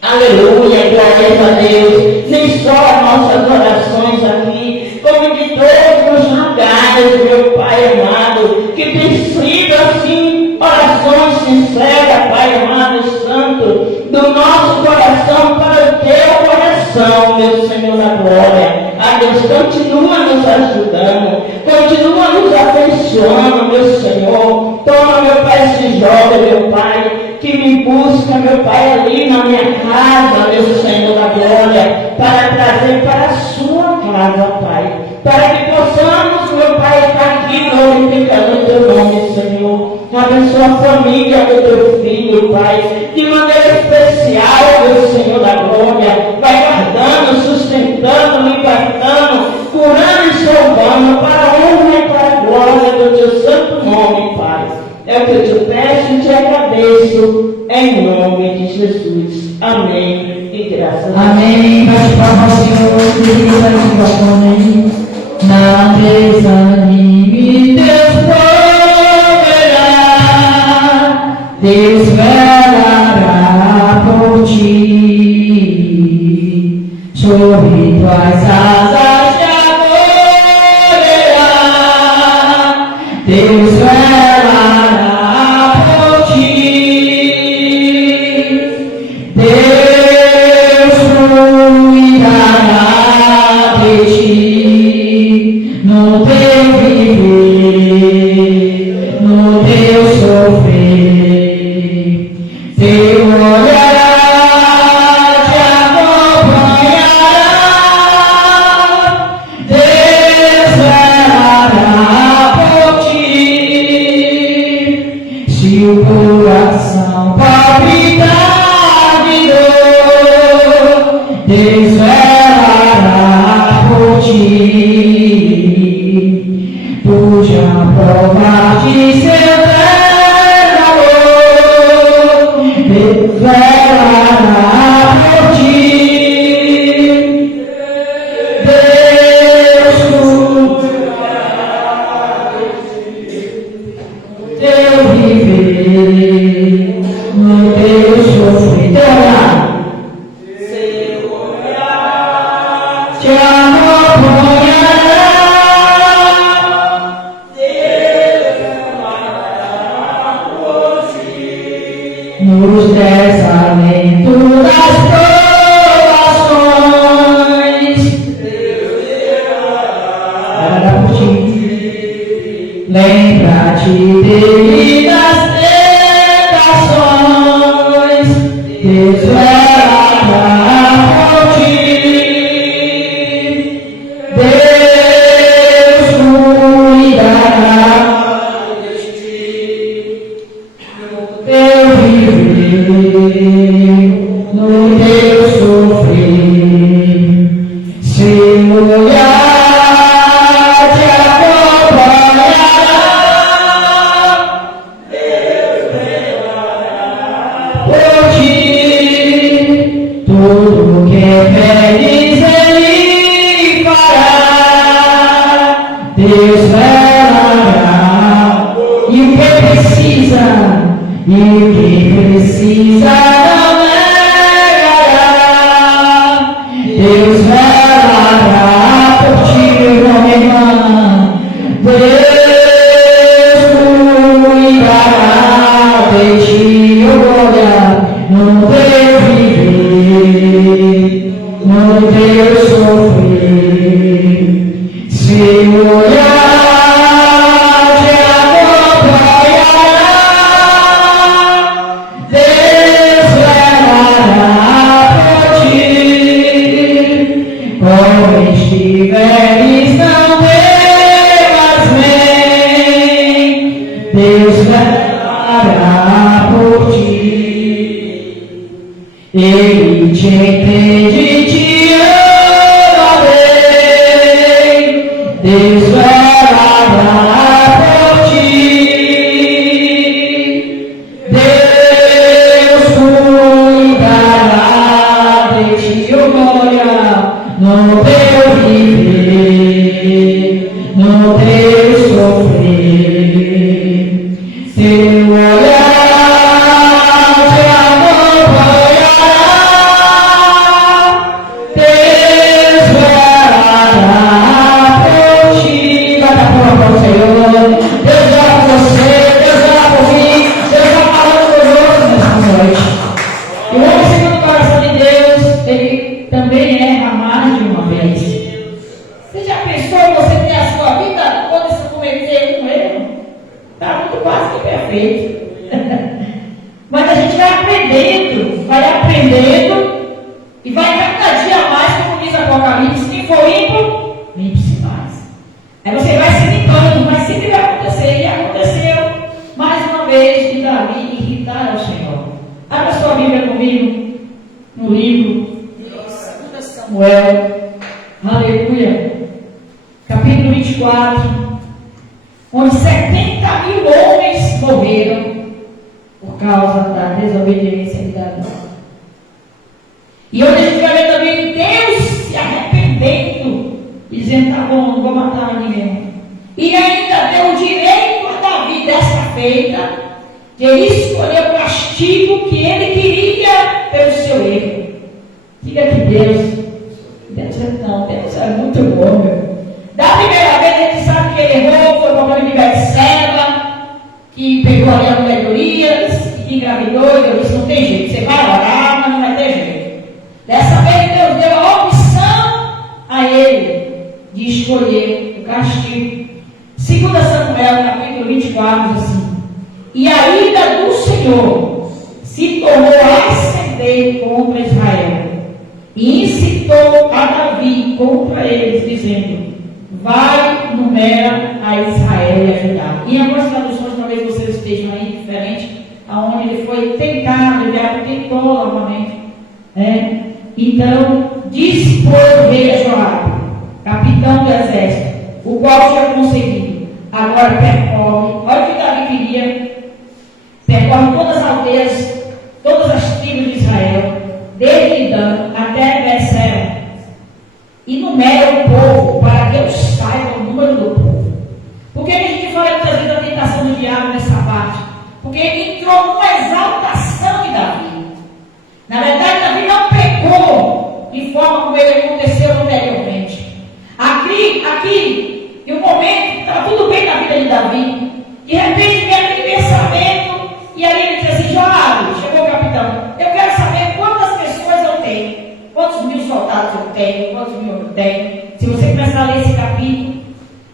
Aleluia, glória a Deus, nem só as nossas orações aqui, como de todos os lugares, meu Pai amado, que tem sido assim, orações sinceras, Pai amado e santo, do nosso coração para o teu coração, meu Senhor da glória. Deus, continua nos ajudando, continua nos abençoando, meu Senhor. Toma, meu Pai, esse jovem, meu Pai, que me busca, meu Pai, ali na minha casa, meu Senhor da glória, para trazer para a sua casa, Pai, para que possamos, meu Pai, estar aqui glorificando o teu nome, Senhor. Abençoa a família do teu filho, Pai, de maneira especial, meu Senhor da glória, vai guardando, sustentando, libertando, curando e salvando, para a honra e para a glória do teu santo nome, Pai. É o que eu te peço e te agradeço, em nome de Jesus. Amém. E graças a Deus. Amém. Bate palmas ao Senhor, querido, amém. Não desanime, Deus proverá, Deus velará por ti, sobre tuas asas te acolherá, Deus velará por ti, Deus cuidará de ti, no teu viver, no teu sofrer, teu olhar te acompanhará, Deus velará por ti. Se o coração palpitar de dor, Deus velará por ti. Tu já provaste seu eterno amor. Deus velará por ti. Deus cuidará teu viver, no teu sofrimento. Te acompanhará, nos desalentos das provações, dará por ti. Lembra-te dele nas tentações, Deus velará por ti. Deus cuidará no teu viver, no teu sofrer. Seu olhar te acompanhará. Deus velará por ti. Tudo que pedes Ele fará. Deus velará. E o que precisa? E o que precisa não negará. Deus velará por ti, meu irmão, minha irmã. Deus cuidará de ti, olha, no teu viver, no teu sofrer. Seu olhar te acompanhará. Deus velará por ti. Como estiveres, não temas, vem. Deus velará por ti. Ele te entende, te ama bem. Deus velará por ti. Deus cuidará de ti, glória, no teu viver, no teu sofrer. Seu olhar te acompanhará. Deus velará por ti. Vai dar prova para o Senhor. Deus velará por você. Deus velará por mim. Deus vai falando conosco nessa noite. E o homem segundo o coração de Deus, ele também erra mais de uma vez. Você já pensou em você ter a sua vida toda se cometer um erro? Está muito quase que perfeito. Mas a gente vai aprendendo e vai cada dia mais, como diz Apocalipse, quem for ímpio, limpe-se mais. Aí você vai se limpando, mas sempre vai acontecer. E aconteceu mais uma vez de Davi irritar ao Senhor. Abra sua Bíblia comigo, no livro de Samuel, aleluia, capítulo 24, onde 70.000 homens morreram por causa da desobediência de Davi. E onde a gente vai ver também Deus se arrependendo, dizendo, tá bom, não vou matar ninguém. E ainda deu o direito a Davi dessa feita, de ele escolher o castigo que ele queria pelo seu erro. Diga que Deus é muito bom, meu. Da primeira vez a gente sabe que ele errou, foi com a mulher de Betseba, que pegou ali a mulher de Urias, que engravidou, e eu disse, não tem jeito, você vai orar, mas não vai ter jeito. Dessa vez Deus deu a opção a ele de escolher o castigo. 2 Samuel, capítulo 24, diz assim, e a ira do Senhor se tornou ascender contra Israel, e incitou a Davi contra eles, dizendo, vai, numera a Israel e a Judá. Em algumas traduções, talvez vocês estejam aí diferente, aonde ele foi tentado, o diabo tentou novamente. Então, disse, pois, o rei a Joabe, capitão do exército, o qual tinha conseguido. Agora percorre, olha o que Davi queria, percorre todas as aldeias, todas as tribos de Israel, desde Dan até Berseba, e numera o povo, para que eu saiba o número do povo. Por que a gente fala muitas vezes da tentação do diabo nessa parte? Porque ele entrou numa exaltação de Davi. Na verdade, Davi não pecou de forma como ele aconteceu anteriormente. Aqui, em um momento, estava tudo bem na vida de Davi. De repente, vem aquele pensamento, e aí ele diz assim: Joabe, chegou o capitão, eu quero saber quantas pessoas eu tenho, quantos mil soldados eu tenho, quantos mil eu tenho. Se você começar a ler esse capítulo,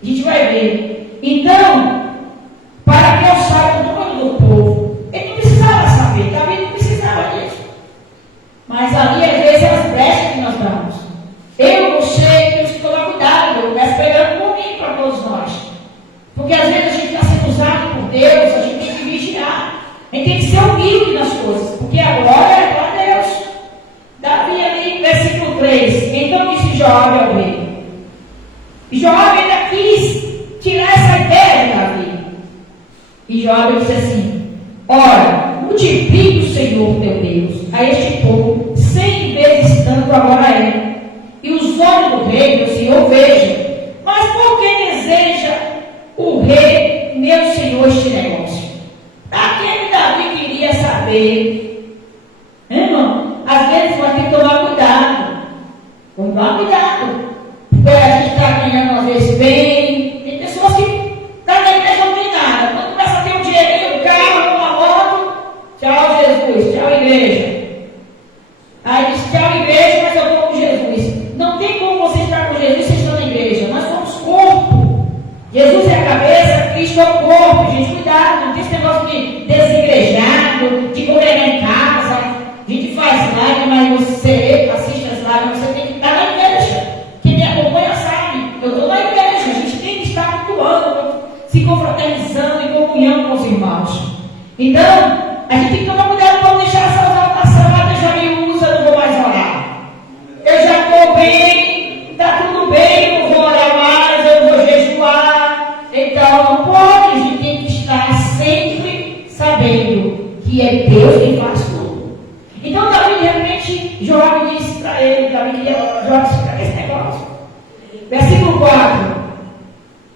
a gente vai ver. Então, para que eu saiba o número do povo, ele não precisava saber, Davi não precisava disso. Mas ali, às vezes, é as brechas que nós damos. Eu, você, temos que tomar cuidado. Eu começo pegando por mim para todos nós. Porque às vezes a gente está sendo usado por Deus, a gente tem que vigiar. A gente tem que ser humilde nas coisas, porque a glória é para Deus. Davi ali, versículo 3. Então disse Joabe ao rei. E Joabe ainda quis tirar essa ideia de Davi. E Joabe disse assim: ora, multiplique o Senhor teu Deus a este povo 100 vezes tanto agora é. E os olhos do rei, meu Senhor, vejam. Mas por que deseja o rei, meu Senhor, este negócio? Aquele Davi queria saber. Irmão, às vezes vai ter que tomar cuidado. Vamos tomar cuidado. Porque a gente está ganhando às vezes bem. Tem pessoas que na igreja não tem nada. Quando começa a ter um dinheirinho, um carro, uma moto, tchau Jesus, tchau igreja. Aí diz tchau igreja, mas eu estou com Jesus. Não tem como você estar com Jesus sem estar na igreja. Nós somos corpo. Jesus é a cabeça, Cristo é o corpo. Gente, cuidado, não tem esse negócio de desigrejado, de congregar em casa. A gente faz live, mas você assiste as lives, você tem que estar na igreja. Quem me acompanha sabe, eu estou na igreja. A gente tem que estar cultuando, se confraternizando em comunhão com os irmãos. Então, a gente tem que tomar cuidado para não deixar essa exaltação. Deus já me usa, não vou mais orar. Eu já estou bem, está tudo bem, não vou orar mais, eu vou jejuar. Então, não pode, a gente tem que estar sempre sabendo que é Deus quem faz tudo. Então, Davi, de repente, Joabe disse para ele, Davi queria explicar esse negócio. Versículo 4.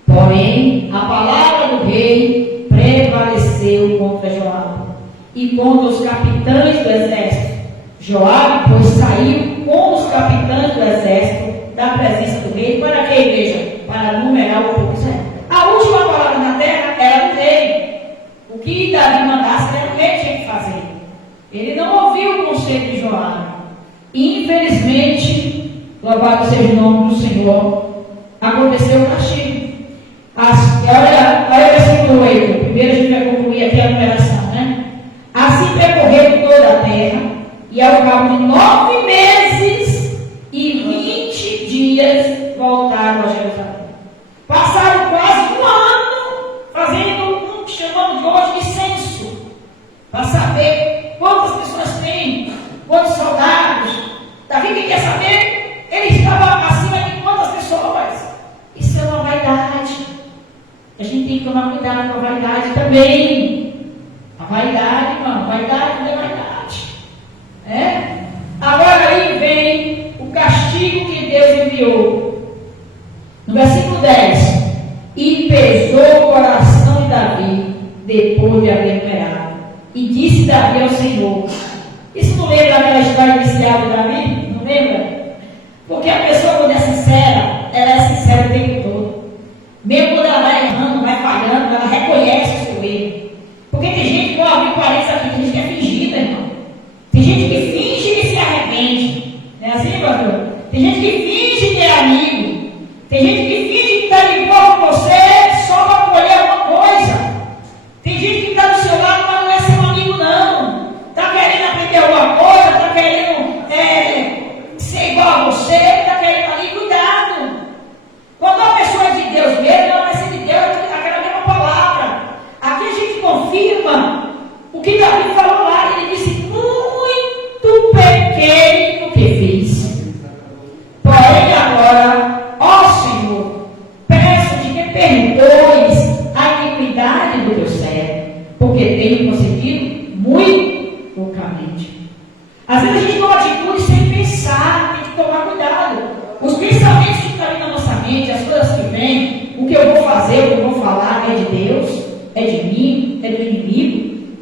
Porém, a palavra do rei prevaleceu contra Joabe e contra os capitães do exército. Joabe, pois, saiu com os capitães do exército da presença do rei. Para que, igreja? Para numerar o povo. A última palavra na terra era do rei. O que Davi mandasse era o rei que tinha que fazer. Ele não ouviu o conselho de Joabe. Infelizmente, louvado seja o nome do Senhor, aconteceu o castigo. Olha o versículo 8. Primeiro a gente vai concluir aqui a numeração, né? Assim percorreram toda a terra, e ao cabo de 9 meses e 20 dias voltaram a Jerusalém. Passaram quase um ano fazendo chamamos hoje de censo, para saber quantas pessoas tem, quantos soldados. Davi que quer saber, ele estava acima de quantas pessoas. Isso é uma vaidade. A gente tem que tomar cuidado com a vaidade também. A vaidade, irmão, vaidade não é vaidade. Agora aí vem o castigo que Deus enviou. No versículo 10. E pesou o coração de Davi depois de haver numerado. E disse Davi ao Senhor. Isso não lembra aquela história inicial de Davi? Não lembra? Porque a pessoa, quando é sincera, ela é sincera o tempo todo. Mesmo quando ela vai errando, vai falhando, ela reconhece o seu erro. Porque tem gente que pode abrir parênteses aqui, tem gente que é fingida, irmão. Tem gente que finge que se arrepende. Não é assim, pastor? Tem gente que finge que é amigo. Tem gente que finge que está de boa com você só para colher alguma coisa. Tem gente que está do seu lado, mas não é seu amigo, não. Está querendo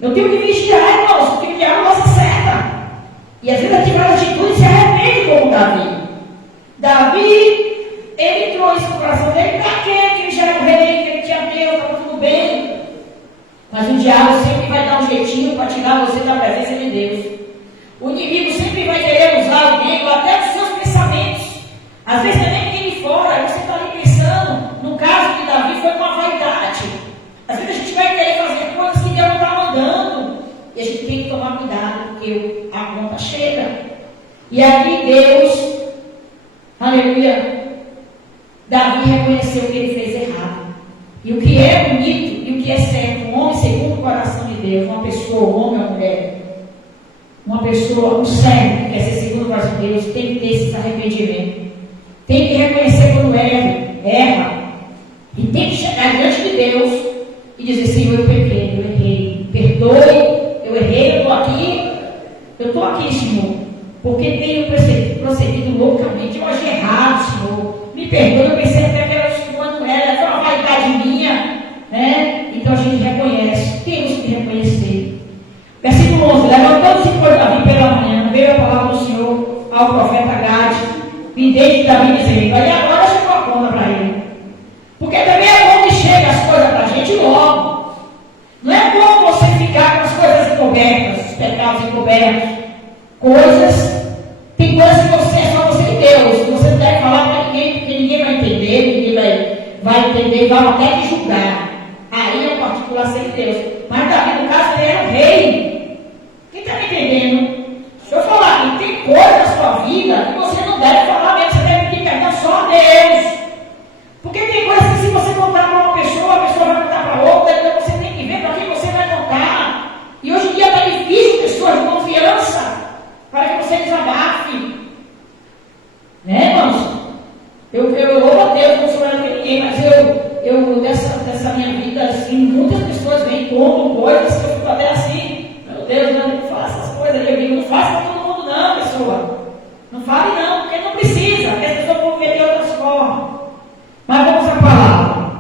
Eu tenho que vigiar, irmãos, eu tenho que criar a nossa seta. E às vezes a gente faz atitude e se arrepende como Davi. Davi, ele trouxe no coração dele para quê? Que ele já era o rei, que ele tinha Deus, estava tudo bem. Mas o diabo sempre vai dar um jeitinho para tirar você da presença de Deus. O inimigo sempre vai querer usar alguém, ou até os seus pensamentos. Às vezes também ninguém de fora, você está ali pensando. No caso de Davi foi com a vaidade. Às vezes a gente vai querer fazer coisas que Deus não está mandando. E a gente tem que tomar cuidado, porque a conta chega. E aqui Deus, aleluia, Davi reconheceu que ele fez errado. E o que é bonito e o que é certo, um homem segundo o coração de Deus, uma pessoa, um homem ou mulher, uma pessoa, um servo que quer ser segundo o coração de Deus, tem que ter esse arrependimento. Tem que reconhecer quando erra. E tem que chegar diante de Deus e dizer: Senhor, eu pequei, eu errei, perdoe, eu errei, eu estou aqui, Senhor, porque tenho procedido loucamente, eu achei errado, Senhor, me perdoe, eu pensei até que era o Senhor, não era, foi uma vaidade minha, né? Então a gente reconhece, temos que reconhecer. Versículo 11: levantando-se por Davi pela manhã, veio a palavra do Senhor ao profeta Gade, e desde Davi dizendo: aí agora chegou a conta para ele. Porque também é bom que chegue as coisas para a gente logo. Não é bom você ficar com as coisas encobertas, os pecados encobertos. Tem coisas que você é só você e Deus, que você não deve falar para ninguém, porque ninguém vai entender, ninguém vai entender, vai até te julgar. Aí é um particular sem Deus. Mas Davi, no caso, ele era o rei. Quem está me entendendo? Deixa eu falar aqui, tem coisas na sua vida que você não deve falar mesmo, você deve pedir perdão só a Deus. Porque tem coisas que se você contar para uma pessoa, a pessoa vai contar para outra, então você tem que ver para quem você vai contar. E hoje em dia está difícil pessoas de confiança para que você desabafe. Né, irmãos? Eu louvo a Deus, não sou nada de ninguém, mas eu dessa minha vida, assim, muitas pessoas vêm e contam coisas que eu fico até assim: meu Deus, não faça essas coisas ali, eu digo: não faça para todo mundo não, pessoa. Não fale não, porque não precisa, porque as pessoas vão ver de outras formas. Mas vamos à palavra.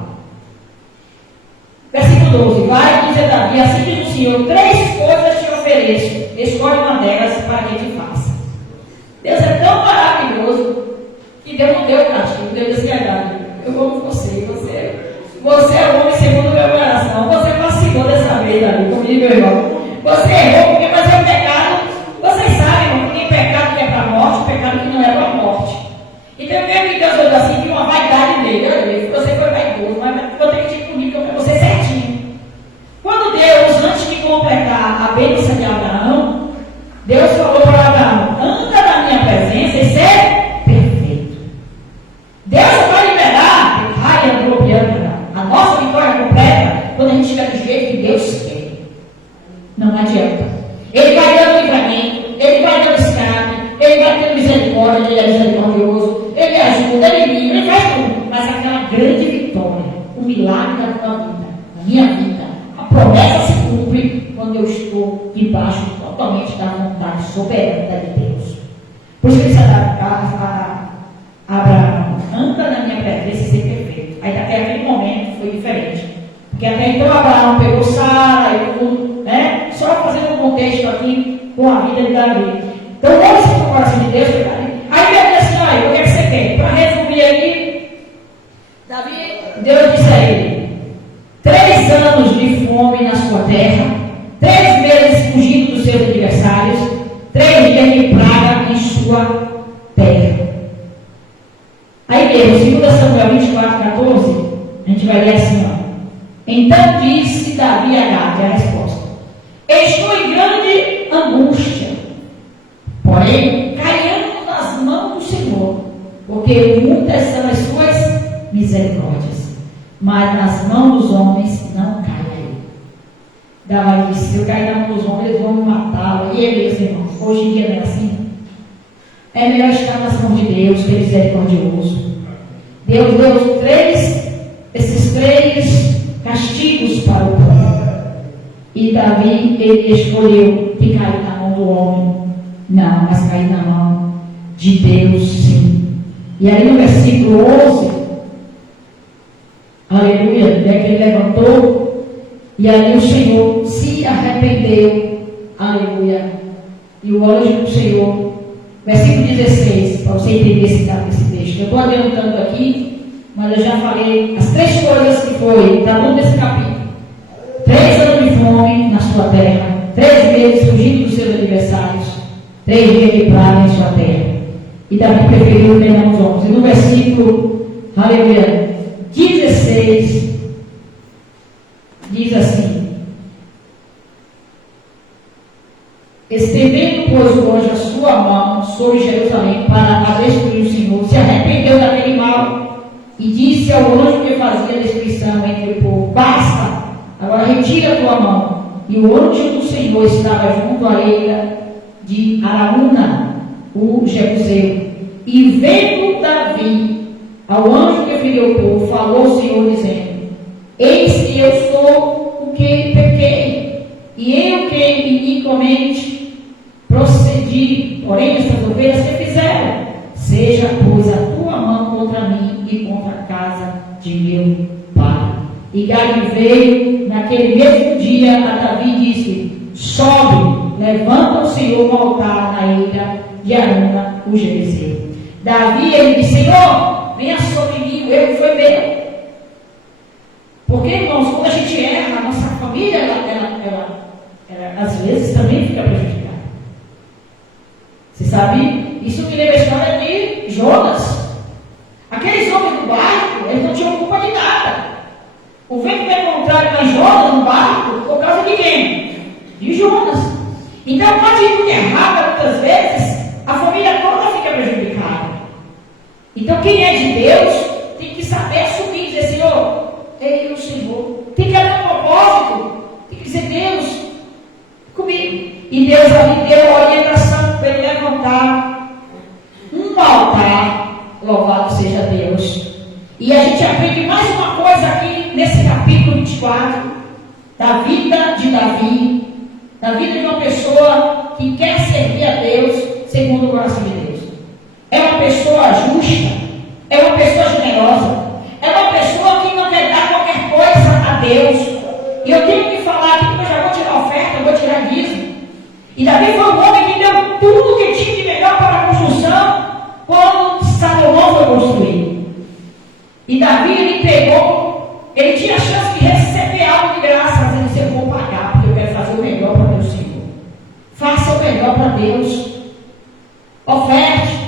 Versículo 12: vai dizer Davi: assim diz o Senhor, 3 coisas te ofereço, escolhe uma delas para que te faça. Deus é tão maravilhoso que Deus não deu castigo. Deus disse: Davi, eu vou com você é o homem segundo o meu coração. Você vacilou dessa vez, Davi, comigo, meu irmão. Você errou porque fazer o pecado. Vocês sabem, irmão, que tem pecado que é para a morte, pecado que não é para a morte. Então, mesmo que Deus olhou assim, viu uma vaidade nele. Você foi vaidoso, mas vou ter que te punir, porque eu quero você certinho. Quando Deus, antes de completar a bênção de Abraão, Deus falou para Abraão: anda na minha presença e ser perfeito. Deus vai liberar a nossa vitória completa quando a gente estiver do jeito que Deus quer. Não adianta. Ele vai dando livramento, ele vai dando escape, ele vai tendo misericórdia, ele é misericordioso, ele ajuda, ele livra, ele faz tudo. Mas aquela grande vitória, o milagre da tua vida, da minha vida, a promessa se cumpre quando eu estou debaixo totalmente da vontade soberana de Deus. Por isso que ele se adapta a Abraão: anda na minha presença e ser perfeito. Aí até aquele momento foi diferente. Porque até então Abraão pegou Sara e tudo, né? Só fazendo um contexto aqui com a vida de Davi. Então, ouça o coração de Deus, Davi. Aí Deus disse assim: o que é que você quer? Para resumir aqui, Deus disse a ele: 3 anos de fome na sua terra, 3 meses fugindo dos seus adversários, 3 dias de praga em sua terra. Aí mesmo, 2 Samuel 24:14, a gente vai ler assim, ó. Então disse Davi a Gade, a resposta: estou em grande angústia, porém caindo nas mãos do Senhor, porque muitas são as suas misericórdias, mas nas mãos dos homens não cairei. Davi disse: se eu cair nas mãos dos homens, eles vão me matar. E ele disse: irmãos, hoje em dia não é assim. É melhor estar nas mãos de Deus, que é misericordioso. Deus deu esses 3 castigos para o povo. E Davi, ele escolheu que cair na mão do homem. Não, mas cair na mão de Deus, sim. E aí no versículo 11, aleluia, é que ele levantou, e aí o Senhor se arrependeu arrependeu. Aleluia. E o anjo do Senhor, versículo 16, para você entender esse texto. Eu estou adiantando aqui, mas eu já falei as 3 coisas que foi, está tudo nesse capítulo. 3 anos de fome na sua terra, 3 meses fugindo dos seus adversários, 3 dias de praga em sua terra. E Davi preferiu treinar os homens. E no versículo, aleluia, 16, diz assim: estendendo, pois, o anjo a sua mão sobre Jerusalém para a destruir o Senhor, se arrependeu daquele mal e disse ao anjo que fazia destruição entre o povo: basta, agora retira a tua mão. E o anjo do Senhor estava junto à eira de Araúna, o Jebuseu. E vendo Davi ao anjo que feriu o povo, falou o Senhor dizendo: eis que eu sou o que pequei, e eu que iniquamente procedi, porém estas ovelhas que fizeram, seja pois a tua mão contra mim e contra a casa de meu pai. E Gade veio naquele mesmo dia a Davi e disse: sobe, levanta o Senhor um altar na eira de Araúna, o Jebuseu. Davi, ele disse: Senhor, venha sobre mim, o erro foi meu. Porque, irmãos, quando a gente erra, a nossa família, ela às vezes também fica prejudicada. Você sabe? Isso me lembra a história de Jonas. Aqueles homens do barco, eles não tinham culpa de nada. O vento foi contrário em Jonas no barco por causa de quem? De Jonas. Então, quando a gente errada muitas vezes, a família toda fica prejudicada. Então, quem é de Deus tem que saber assumir, dizer: Senhor, Ele é o Senhor. Tem que haver um propósito. Tem que dizer: Deus, comigo. E Deus ali deu a orientação para ele levantar um altar. Louvado seja Deus. E a gente aprende mais uma coisa aqui nesse capítulo 24 da vida de Davi, da vida de uma pessoa que quer servir a Deus segundo o coração de Deus. É uma pessoa justa, é uma pessoa generosa, é uma pessoa que não quer dar qualquer coisa a Deus. E eu tenho que falar aqui que eu já vou tirar oferta, eu vou tirar dízimo. E Davi foi um homem que deu tudo que tinha de melhor para a construção quando Salomão foi construído. E Davi, ele pegou, ele tinha a chance de receber algo de graça, mas ele disse: eu vou pagar, porque eu quero fazer o melhor para meu Senhor. Faça o melhor para Deus. Oferte,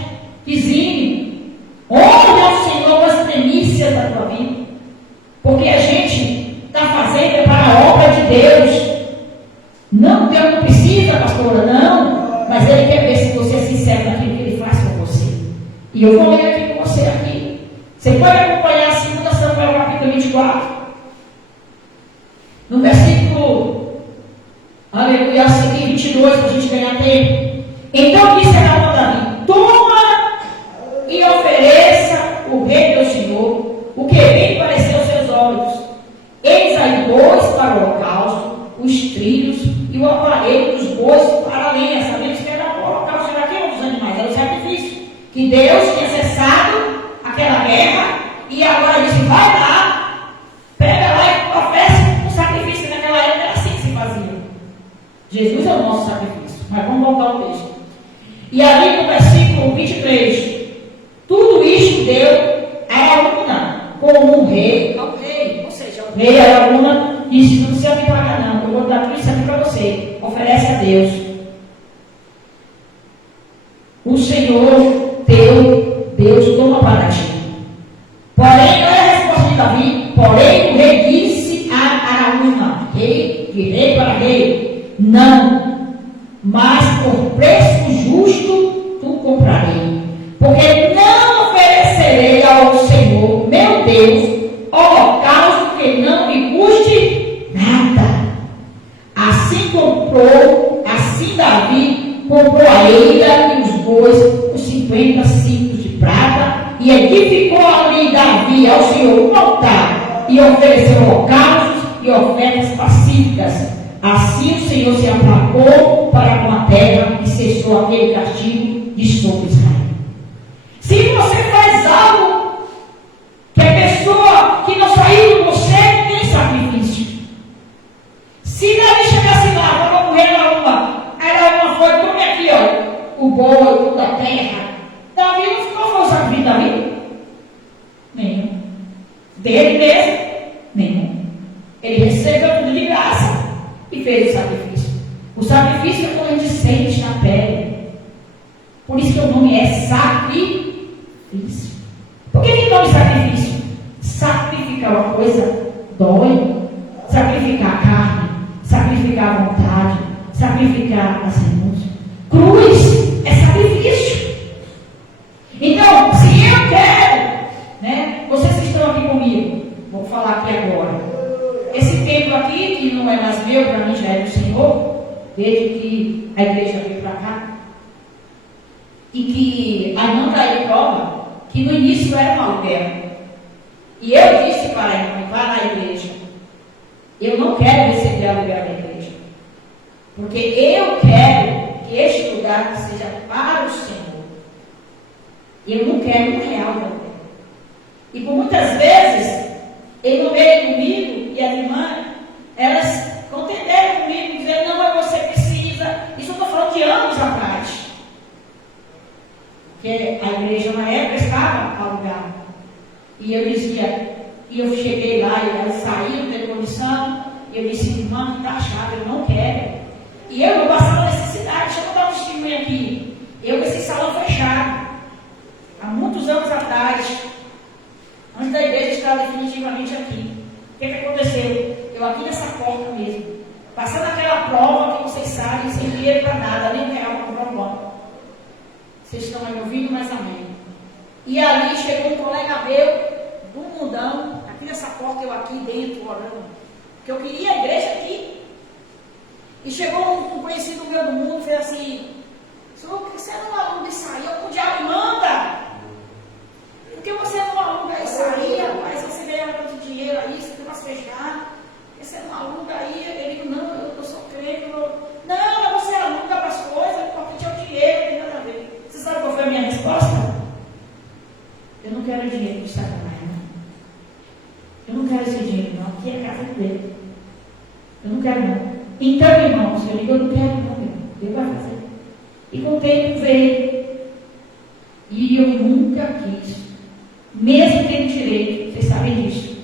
dizime, honre ao Senhor com as primícias da tua vida. Porque a gente está fazendo para a obra de Deus. Não, Deus não precisa, pastora, não. Mas Ele quer ver se você é sincero naquilo que Ele faz com você. E eu vou ler aqui com você aqui. Você pode acompanhar a 2 Samuel capítulo 24. No versículo, aleluia, 22, para a gente ganhar tempo. Então disse a Davi: toma e ofereça o rei do Senhor o que bem pareceu aos seus olhos. Eis aí bois para o holocausto, os trilhos e o aparelho dos bois para a lenha. Sabemos que era o holocausto, era aquele dos animais, era o sacrifício que Deus tinha cessado aquela guerra, e agora disse: vai lá, pega lá e oferece um sacrifício. Naquela época era assim que se fazia. Jesus é o nosso sacrifício. Mas vamos voltar ao texto. E ali no versículo 23, tudo isto deu a Araúna como um rei ao rei. Ou seja, o rei Araúna disse: não precisa me pagar não, eu vou dar tudo isso aqui para você. Oferece a Deus. O Senhor teu Deus toma para ti. Porém, olha a resposta de Davi. Porém, o rei disse a Araúna, rei, de rei para rei: não, mas por preço justo tu comprarei. Porque não oferecerei ao Senhor, meu Deus, holocausto que não me custe nada. Assim Davi comprou a eira e os bois por 50 ciclos de prata, e edificou ali Davi ao Senhor um altar, e ofereceu holocaustos e ofertas pacíficas. Assim o Senhor se aplacou para com a terra e cessou aquele castigo de sobre Israel. Se você faz algo que a pessoa que não saiu de você tem sacrifício. Se Davi chegasse lá, terra. Davi não ficou foi o sacrifício de Davi? Nenhum. Dele mesmo? Nenhum. Ele recebeu tudo de graça e fez o sacrifício. O sacrifício é quando a gente sente na pele. Por isso que o nome é sacrifício. Por que tem nome sacrifício? Sacrificar uma coisa dói. Sacrificar a carne, sacrificar a vontade, sacrificar as renúncias. Cruz é sacrifício. Então, se eu quero, né? Vocês que estão aqui comigo, vou falar aqui agora. Esse templo aqui, que não é mais meu, para mim já é do Senhor, desde que a igreja veio para cá, e que a Nanda aí prova que no início era um aluguel. E eu disse para ela, vá na igreja. Eu não quero receber aluguel da igreja. Porque eu quero que este lugar seja para o Senhor. Eu não quero R$1 de aluguel. E por muitas vezes, ele não veio comigo e as irmãs, elas contenderam comigo, dizendo, não, você precisa. Isso eu estou falando de anos atrás. Porque a igreja na época estava alugada. E eu dizia, e eu cheguei lá e ela saiu, não teve condição, e eu disse, irmã, está a chave, eu não quero. E eu passava necessidade, deixa eu dar um testemunho aqui. Eu com esse salão fechado, há muitos anos atrás, antes da igreja estar definitivamente aqui. O que aconteceu? Eu aqui nessa porta mesmo, passando aquela prova que vocês sabem, sem dinheiro para nada, nem R$1 para comprar um banco. Vocês estão aí me ouvindo, mas amém. E ali chegou um colega meu, do mundão, aqui nessa porta, eu aqui dentro, orando. Porque eu queria a igreja aqui. E chegou um conhecido meu do mundo e fez assim, senhor, por que você não aluga isso aí? O diabo manda. Por que você não aluga isso aí, rapaz? Você ganha tanto dinheiro aí, você tem umas fechadas. Por que você não aluga aí? Ele disse, não, eu sou crente. Não, você aluga para as coisas, o importante é o dinheiro, não tem nada a ver. Você sabe qual foi a minha resposta? Eu não quero dinheiro de Satanás. Eu não quero esse dinheiro, não. Aqui é a casa dele. Eu não quero, não. Então, irmãos, eu digo, eu não quero, não. Ele vai fazer. E com o tempo veio. E eu nunca quis. Mesmo tendo direito. Vocês sabem disso.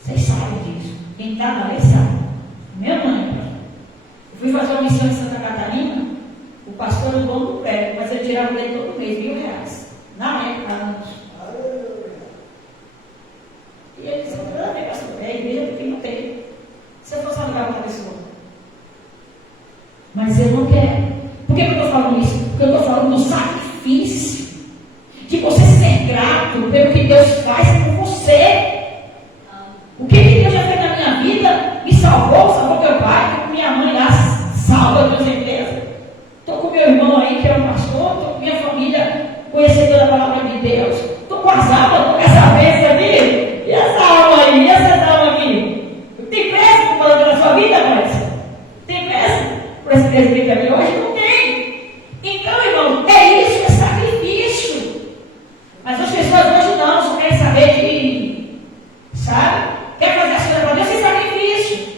Vocês sabem disso. Quem está na lei sabe. Minha mãe. Eu fui fazer uma missão em Santa Catarina. O pastor era o dono do prédio, mas ele tirava dele todo mês, R$1.000. Na época, anos. E ele disse, eu também pastor, é a igreja porque não tem. Se eu fosse alugar outra pessoa. Mas eu não quero. Por que eu estou falando isso? Porque eu estou falando do sacrifício. De você ser grato pelo que Deus faz por você. O que Deus já fez na minha vida? Me salvou, salvou meu pai, estou com minha mãe lá, salva, com certeza. Estou com meu irmão aí, que é um pastor, estou com minha família, conhecedora da palavra de Deus. Estou com as almas, estou com essa bênção ali. E essa alma aí? E essa alma aqui? Tem preço por falando da sua vida, mas? Tem preço por esse presbítero ali? Hoje não tem. Então, irmão, é isso, é sacrifício. Mas as pessoas hoje não, só querem saber de, sabe? Quer fazer as coisas para Deus sem sacrifício.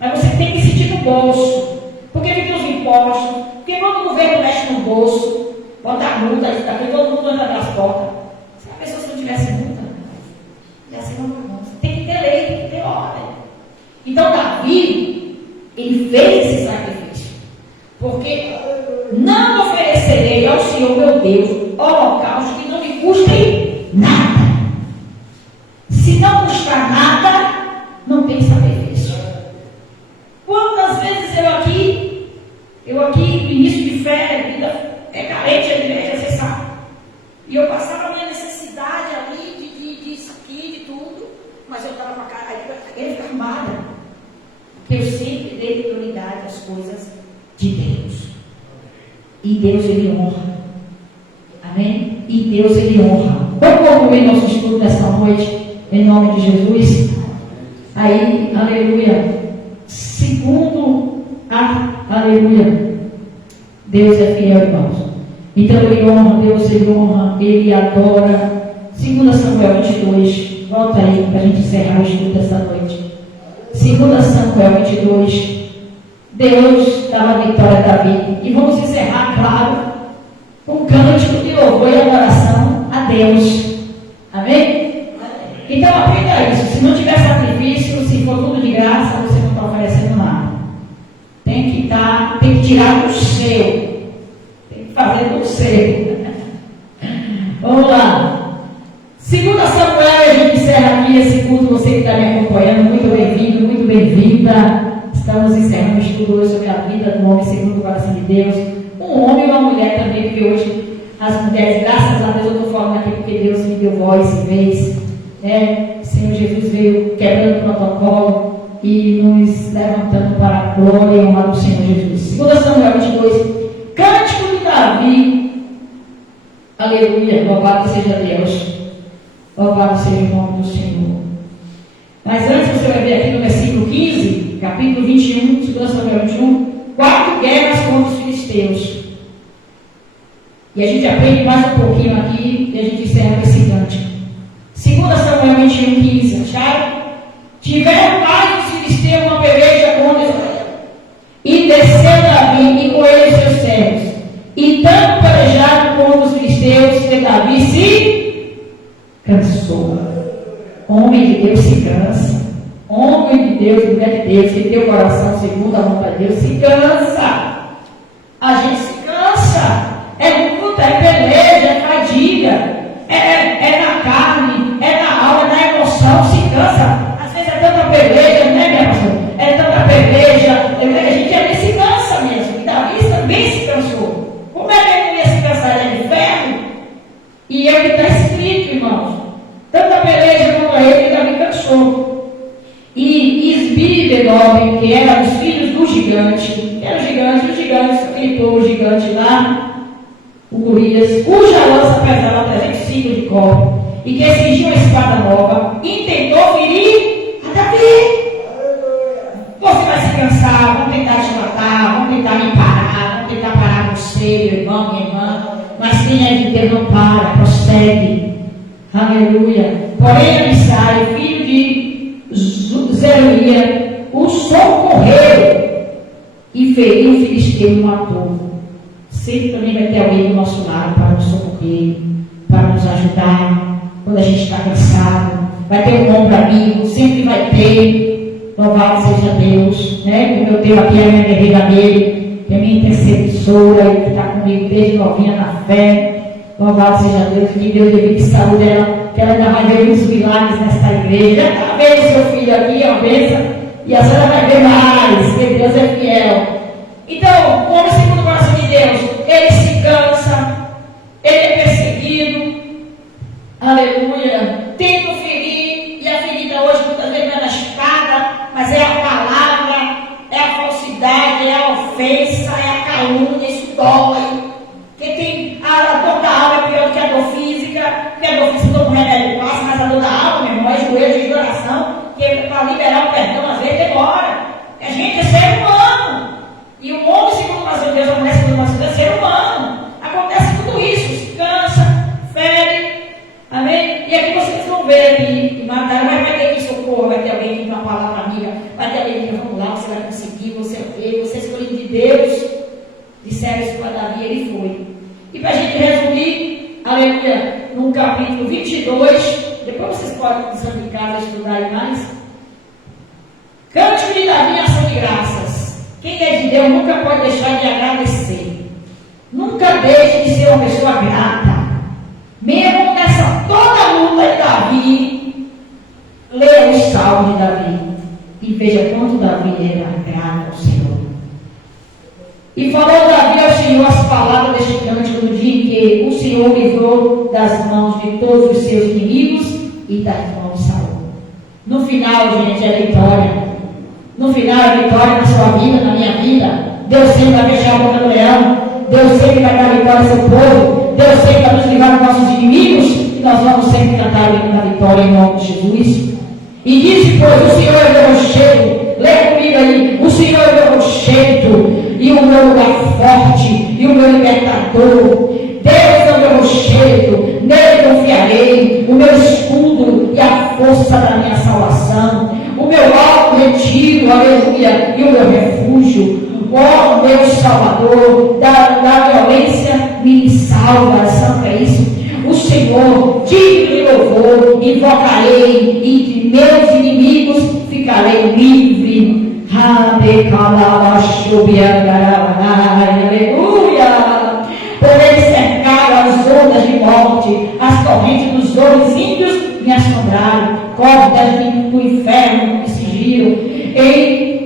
Mas você tem que sentir no bolso. Porque fica os impostos. Porque quando o governo mexe no bolso, bota a multa, todo mundo anda nas portas. Se a pessoa se não tivesse multa, já seria uma bagunça. Tem que ter lei, tem que ter ordem. Então Davi, ele fez esse sacrifício. Porque não oferecerei ao Senhor meu Deus holocausto que não me custe nada. Se não custar nada, não tem sacrifício. Quantas vezes eu aqui, início de fé, vida é carente, a igreja, você sabe. E eu passava a minha necessidade ali disso aqui, de tudo, mas eu estava com a cara, ele fica armada. Porque eu sempre dei prioridade às coisas de Deus. E Deus, ele honra. Amém? E Deus, ele honra. Vamos concluir nosso estudo nesta noite, em nome de Jesus. Aí, aleluia. Segundo aleluia. Deus é fiel, irmãos. Então ele honra, Deus ele honra, ele adora. 2 Samuel 22. Volta aí para a gente encerrar o estudo desta noite. 2 Samuel 22. Deus dava vitória a Davi. E vamos encerrar, claro, com cântico de louvor e adoração a Deus. Amém? Então aprenda isso. Se não tiver sacrifício, se for tudo de graça, você não está oferecendo nada. Tem que tirar do seu. Tem que fazer do seu. Vamos lá. 2 Samuel, a gente encerra aqui esse culto. Você que está me acompanhando, muito bem-vindo, muito bem-vinda. Estamos encerrando o estudo hoje sobre a vida do homem segundo o coração de Deus. Um homem e uma mulher também, porque hoje as mulheres, graças a Deus, eu estou falando aqui porque Deus me deu voz e vez. Né? O Senhor Jesus veio quebrando o protocolo e nos levantando para a glória e honra do Senhor Jesus. 2 Samuel 22, cântico de Davi. Aleluia, louvado seja Deus. Louvado seja o nome do Senhor. Mas antes você vai ver aqui no versículo 15, capítulo 21, 2 Samuel 21, 4 guerras contra os filisteus. E a gente aprende mais um pouquinho aqui e a gente encerra esse cântico. 2 Samuel 21, 15, acharam? Tiveram mais os filisteus uma peleja contra Israel. E desceu Davi e com ele os seus servos. E tanto pelejaram contra os filisteus que Davi se cansou. Homem de Deus se cansa. Homem de Deus, mulher de Deus, que tem o coração segundo a vontade de Deus, se cansa. A gente se cansa. É luta, é peleja, é fadiga. É na carne, é na alma, é na emoção, se cansa. Às vezes é tanta peleja, né, minha pastor? É tanta peleja. A gente ali se cansa mesmo. E Davi também se cansou. Como é que ele não ia se cansar? Ele é de ferro? E é o que está escrito, irmãos. Tanta peleja contra ele que Davi cansou. E Isbi-Benob, que era dos filhos do gigante, era o gigante gritou o gigante lá, o Golias, cuja lança pesava 300 ciclos de cobre, e que exigia uma espada nova, intentou ferir a Davi. Você vai se cansar, vão tentar te matar, vão tentar me parar, vão tentar parar você, meu irmão, minha irmã, mas quem é de Deus não para, prossegue. Aleluia. Porém, Abissai, filho de Zeruia, o socorreu e feriu o filisteu e o matou. Sempre também vai ter alguém do nosso lado para nos socorrer, para nos ajudar quando a gente está cansado. Vai ter um ombro amigo, sempre vai ter. Louvado seja Deus, né? Como eu tenho aqui a minha guerreira dele, que é minha intercessora, que está comigo desde novinha na fé. Louvado seja Deus, que Deus dê vida e saúde dela, que ela ainda vai ver muitos milagres nesta igreja. Já está vendo seu filho aqui, é uma bênção, e a senhora vai ver mais, que Deus é fiel. Então, o homem segundo o coração de Deus, ele se cansa, ele é perseguido, aleluia, tenta ferir, e a ferida hoje muitas vezes não é na espada, mas é a palavra, é a falsidade, é a ofensa, é a calúnia, isso dói. Quem tem a dor da alma é pior do que a dor física, porque a dor física todo remédio passa, mas a dor da alma, meu irmão, é joelho de oração, que para liberar o perdão às vezes demora. A gente é ser humano. E o homem segundo o coração de Deus, a mulher segundo o coração de Deus é ser humano. Acontece tudo isso, se cansa, fere, amém? E aqui vocês vão ver aqui, mas vai ter que socorro, vai ter alguém que tem uma palavra amiga, vai ter alguém que vamos lá, você vai conseguir, você veio, você é escolhido de Deus. Disseram isso para Davi, ele foi. E para a gente resumir, aleluia, no capítulo 22, depois vocês podem precisar de casa estudar aí mais. Cântico de Davi em ação de graças. Quem é de Deus nunca pode deixar de agradecer. Nunca deixe de ser uma pessoa grata. Mesmo nessa toda luta de Davi, leia o salmo de Davi e veja quanto Davi era grato ao Senhor. E falou Davi ao Senhor as palavras deste cântico no dia em que o Senhor livrou das mãos de todos os seus inimigos e das mãos de Saul. No final, gente, é vitória. No final é vitória na sua vida, na minha vida. Deus sempre vai fechar a boca do leão. Deus sempre vai dar vitória ao seu povo. Deus sempre vai nos livrar dos nossos inimigos. E nós vamos sempre cantar o hino da vitória em nome de Jesus. E disse, pois, o Senhor é meu rochedo. Lê comigo aí. O Senhor é meu rochedo e o meu lugar forte e o meu libertador. Deus é o meu rochedo, nele confiarei, o meu escudo e a força da minha salvação, o meu alto retiro, aleluia, e o meu refúgio. Ó meu Salvador, da violência me salva. salvação para isso. O Senhor, digno de louvor, invocarei, e de meus inimigos ficarei livre. Aleluia! Por ele cercaram as ondas de morte, as correntes dos homens ímpios me assombraram, cordas do inferno me cingiram,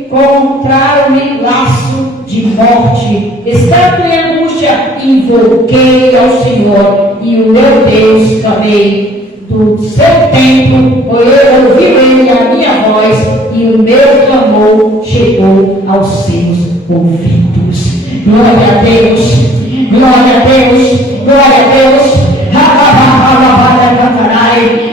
encontraram-me laço de morte. Estando em angústia, invoquei ao Senhor, e o meu Deus clamei. Do seu templo, ouviu ele a minha voz, e o meu clamor chegou aos seus ouvidos. Glória a Deus, glória a Deus, glória a Deus.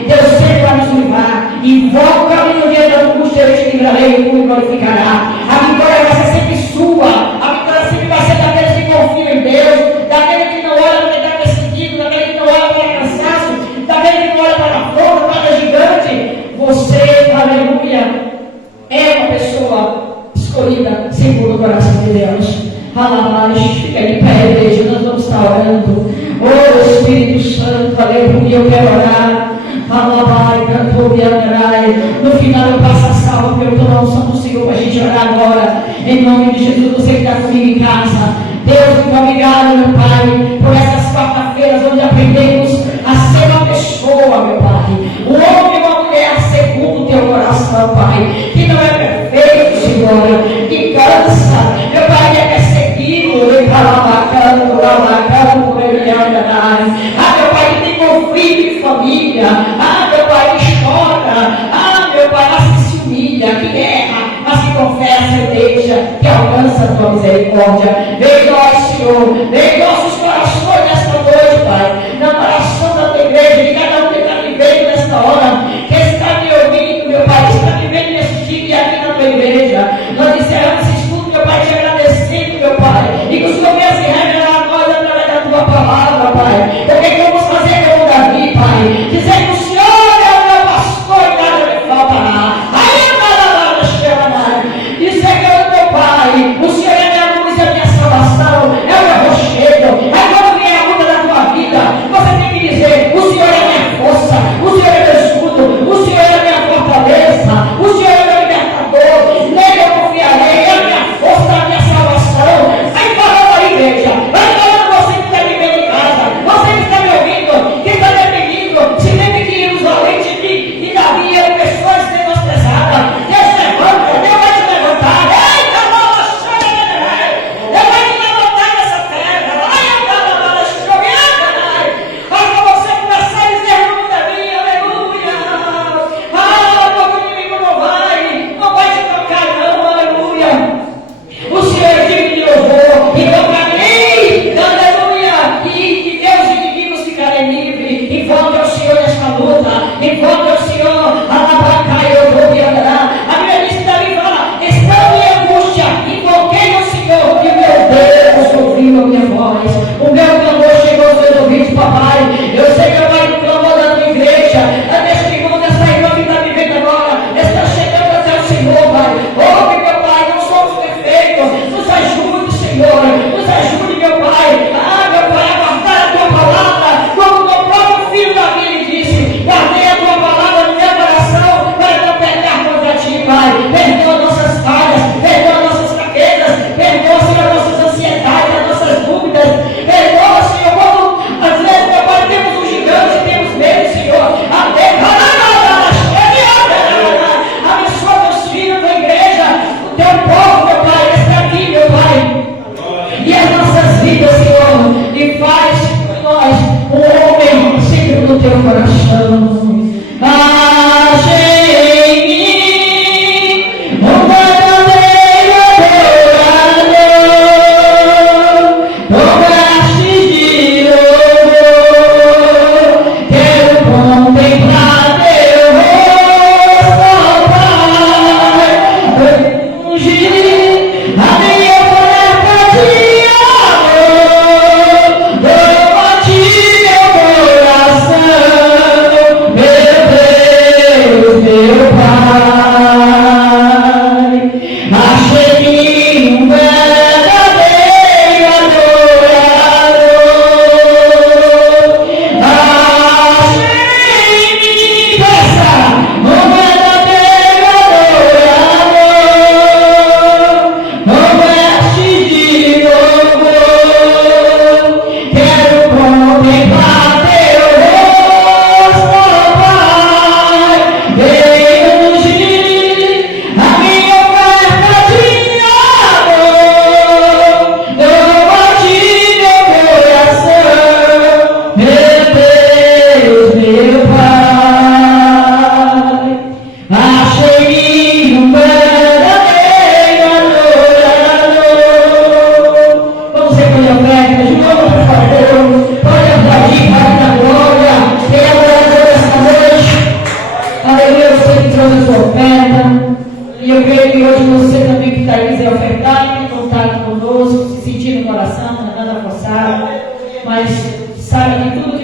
Deus sempre vai nos livrar. Invoca-me no dia da angústia, eu te livrarei e tu me glorificará. A vitória vai ser sempre sua. A vitória sempre vai ser daqueles que confiam em Deus, daquele que não olha para estar perseguido, daquele que não olha para cansaço, daquele que não olha para a força, para a gigante. Você, aleluia, é uma pessoa escolhida segundo o coração de Deus. Fica de pé, igreja, nós vamos estar orando. Oh Espírito Santo, aleluia, eu quero orar. No final eu passo a salva, porque eu estou na unção do Senhor para a gente orar agora. Em nome de Jesus, você que está comigo em casa. Deus, muito obrigado, meu Pai, por essas quarta-feiras onde aprendemos a ser uma pessoa, meu Pai. Um homem e uma mulher segundo o teu coração, Pai. Que não é perfeito, Senhor, que cansa, meu Pai, é perseguido. Meu Pai, que tem conflito em família. Meu Pai, que chora. Meu Pai, mas que se humilha, que erra, mas que confessa e deixa, que alcança a tua misericórdia. Vem nós, Senhor, vem nossos corações nesta noite, Pai, na oração da tua igreja, de cada um que está me vendo nesta hora, que está me ouvindo, meu Pai, que está me vendo nesse dia aqui na tua igreja. Nós encerramos esse estudo, meu Pai, te agradecendo, meu Pai, e que o Senhor venha se revelar a nós através da tua palavra, Pai, porque vamos fazer como Davi, Pai, dizer que o Senhor é o meu pastor e nada me faltará. Dizer que é o meu Pai, o Senhor é minha luz e a minha salvação, é o meu rochedo. É quando vier a luta da tua vida, você tem que dizer: o Senhor é minha força, o Senhor é meu escudo, o Senhor é minha fortaleza, o Senhor é meu libertador, nele eu confiarei, é a minha força, a minha salvação. Vai falando a igreja, vai falando você que está me vendo em casa, você que está me ouvindo, que está dependendo, se lembre que os valentes de Davi eram pessoas menosprezadas. Deus levanta, Deus vai te levantar. Eita, bola, Deus vai te levantar nessa terra. Quando você começar a dizer o nome da minha, aleluia. Todo inimigo não vai te tocar, não, aleluia. O Senhor é digno de louvor, e eu ganhei, aleluia, e de meus inimigos ficarei livre. Invoque ao Senhor nesta luta, invoque ao Senhor, alabacaia, eu vou me adorar. A Bíblia diz que Davi fala: estando em angústia, invoquei ao Senhor, e o meu Deus ouviu a minha voz. O meu clamor chegou aos seus ouvidos, papai. Eu sei que eu vai no clamor da tua igreja, deste irmão, dessa irmã que está me vendo agora, está chegando até o Senhor, Pai. Ouve, meu Pai, não somos perfeitos, nos ajude, Senhor, nos ajude, meu Pai. Meu Pai, a guardar a tua palavra, como o teu próprio filho Davi lhe disse: guardei a tua palavra no meu coração, para não pecar contra ti, Pai. Perdoa nossas falhas, perdoa nossas fraquezas, perdoa, Senhor, nossas ansiedades, as nossas dúvidas. Perdoa, Senhor, quando às vezes, meu Pai, temos um gigante e temos medo, Senhor. Abençoa meus filhos da igreja, o teu povo, meu Pai, está aqui, meu Pai. E as nossas vidas, Senhor, e faz de nós um homem segundo o teu coração. Achei em mim um verdadeiro adorador, com vestes de louvor. Quero contemplar teu rosto, Pai. Ungir a minha oferta de amor, dou a ti meu coração.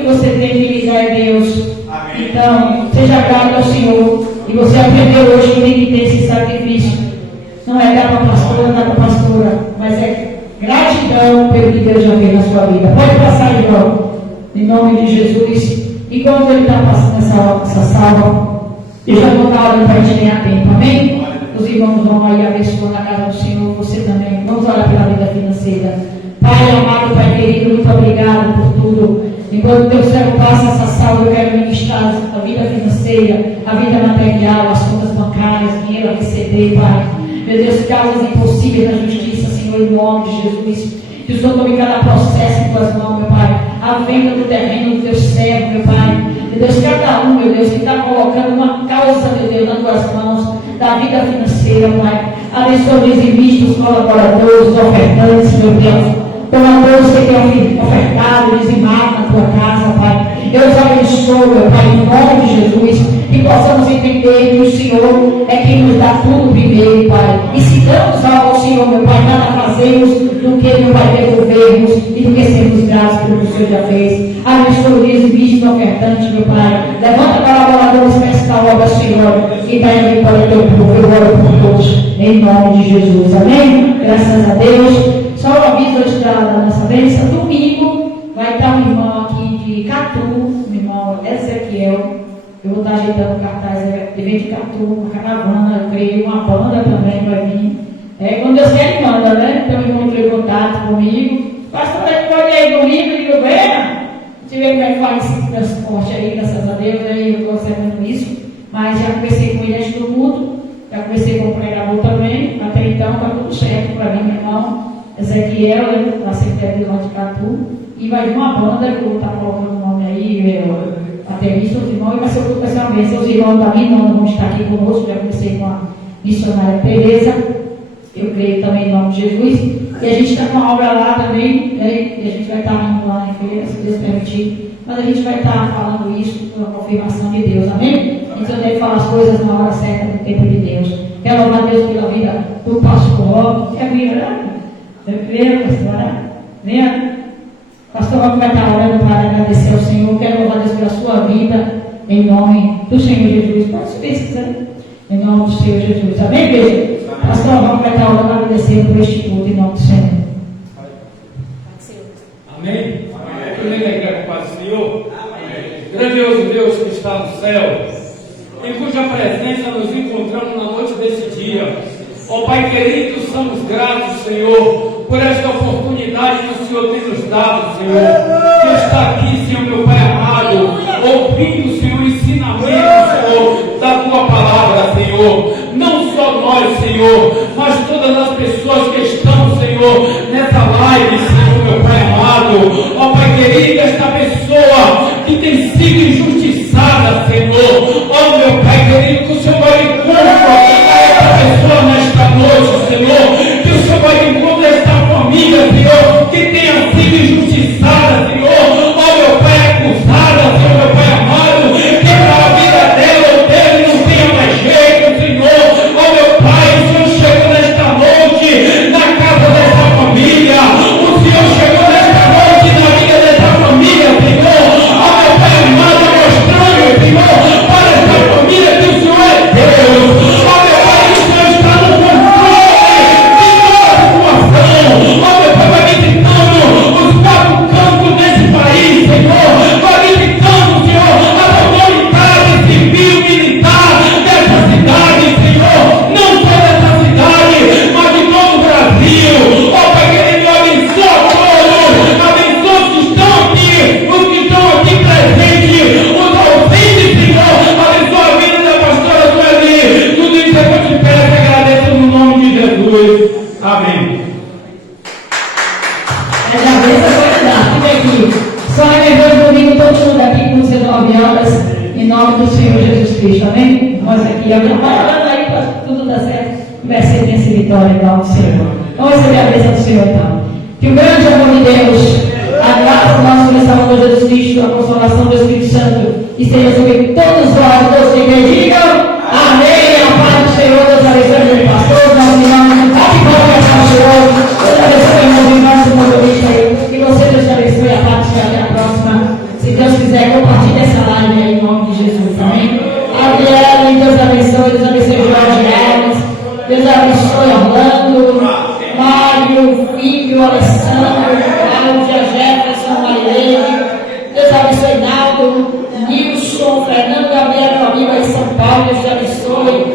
você tem que ligar é Deus. Amém. Então, seja grato ao Senhor. E você aprendeu hoje que tem que ter esse sacrifício. Não é dar para a pastora, dar para a pastora, mas é gratidão pelo que Deus já fez na sua vida. Pode passar, João, em nome de Jesus. E quando ele está passando essa salva, eu já vou estar olhando para a gente ganhar tempo, amém? Os irmãos vão aí abençoar na casa do Senhor, você também. Vamos orar pela vida financeira. Pai amado, Pai querido, muito obrigado por tudo. Enquanto teu servo passa essa salva, eu quero ministrar a vida financeira, a vida material, as contas bancárias, dinheiro a receber, Pai. Meu Deus, causas impossíveis na justiça, Senhor, em nome de Jesus. Que o Senhor tome cada processo em tuas mãos, meu Pai. A venda do terreno do teu servo, meu Pai. Meu Deus, cada um, meu Deus, que está colocando uma causa, meu Deus, nas tuas mãos, da vida financeira, Pai. Abençoa os dizimistas, os colaboradores, os ofertantes, meu Deus. Toma todos que tem ofertado, dizimado na tua casa, Pai. Eu os abençoo, meu Pai, em nome de Jesus, que possamos entender que o Senhor é quem nos dá tudo primeiro, Pai. E se damos algo ao Senhor, meu Pai, nada fazemos do que, meu Pai, devolvermos e do que sermos gratos pelo que o Senhor já fez. Abençoe o dizimista, ofertante, meu Pai. Levanta colaboradores para esta obra, Senhor, e dá em para o teu povo. Eu oro por todos, em nome de Jesus. Amém? Graças a Deus. Só o aviso hoje da nossa bênção. Domingo vai estar um irmão aqui de Catu, um irmão Ezequiel. Eu vou estar ajeitando o cartaz, ele vem de Catu, uma caravana, eu creio, uma banda também vai vir. Quando Deus quer, ele manda, né? Então o irmão entrou em contato comigo. Pastor, é que pode ir aí domingo? Eu digo, venha. Deixa eu ver como é que faz esse transporte aí, graças a Deus, aí eu estou observando isso. Mas já conversei com ele antes do culto, já conversei com o pregador também. Até então está tudo certo para mim, meu irmão Ezequiel, ele está secretário lá de Catu, e vai vir uma banda que eu vou estar colocando o nome aí, baterista, os irmãos, e vai ser o culto dessa vez. Os irmãos da minha irmã vão estar aqui conosco, já conversei com a missionária Tereza, eu creio também em nome de Jesus, e a gente está com uma obra lá também, né? E a gente vai estar indo lá em feira, se Deus permitir, mas a gente vai estar falando isso com a confirmação de Deus, amém? A gente deve falar as coisas na hora certa, no tempo de Deus. Quero louvar a Deus pela vida do pastor Rob, quer vir, né? Venha, pastora. Venha. Pastor Rob vai estar orando para agradecer ao Senhor. Quero louvar a Deus pela sua vida, em nome do Senhor Jesus. Pode subir se quiser. Em nome do Senhor Jesus. Amém, igreja? Pastor Rob vai estar orando agradecendo por este culto, em nome do Senhor. Amém? Eu nem quero para o Senhor. Grandioso Deus que está no céu, em cuja presença nos encontramos na noite desse dia. Ó Pai querido, somos gratos, Senhor, por esta oportunidade que o Senhor tem nos dado, Senhor, que está aqui, Senhor, meu Pai amado, ouvindo, Senhor, o ensinamento, Senhor, da Tua palavra, Senhor. Não só nós, Senhor, mas todas as pessoas que estão, Senhor, nessa live, Senhor, meu Pai amado. Ó Pai querido, esta pessoa que tem sido injustiçada, Senhor, ó meu Pai querido, que o Senhor vai de encontro a esta pessoa nesta noite, Senhor, que o Senhor vai de encontro a esta família, Senhor, que tenha sido injustiçada, Senhor, ó meu Pai, acusada, Senhor, meu Pai amado, que para a vida dela ou dele não tenha mais jeito, Senhor, ó meu Pai, o Senhor chegou nesta noite na casa desta família, o Senhor chegou nesta noite na vida desta família, Senhor, ó meu Pai amado, mostrando, Senhor, para esta família que o Senhor é Deus, ó meu Pai, que o Senhor está no controle de toda a situação, ó meu Pai, vai visitando os quatro cantos desse país, Senhor, vai visitando, Senhor, as autoridades civil, militar dessa cidade, Senhor, não só dessa cidade, mas de todo o Brasil, ó Pai querido, abençoa todos, abençoa os que estão aqui presentes, os ouvintes, Senhor, abençoa a vida da pastora Sueli, tudo isso eu te peço e agradeço no nome de Jesus, amém. Mas a vez vai dar, fica aqui. Só lembrando domingo, todo mundo aqui com 19 horas, em nome do Senhor Jesus Cristo, amém? Nós aqui, vai orando aí para tudo dar certo, vai ser nessa vitória em nome do Senhor. Vamos receber a bênção do Senhor então. Que o grande amor de Deus, a graça do nosso Senhor Salvador Jesus Cristo, a consolação do Espírito Santo, esteja sobre todos vós, todos que digam amém. A paz do Senhor, Deus abençoe o pastor, nosso irmão, bate palmas para o Senhor, Deus abençoe o nosso motorista aí, que você, Deus abençoe, a paz, até a próxima, se Deus quiser. amigo aí de São Paulo, Deus te abençoe.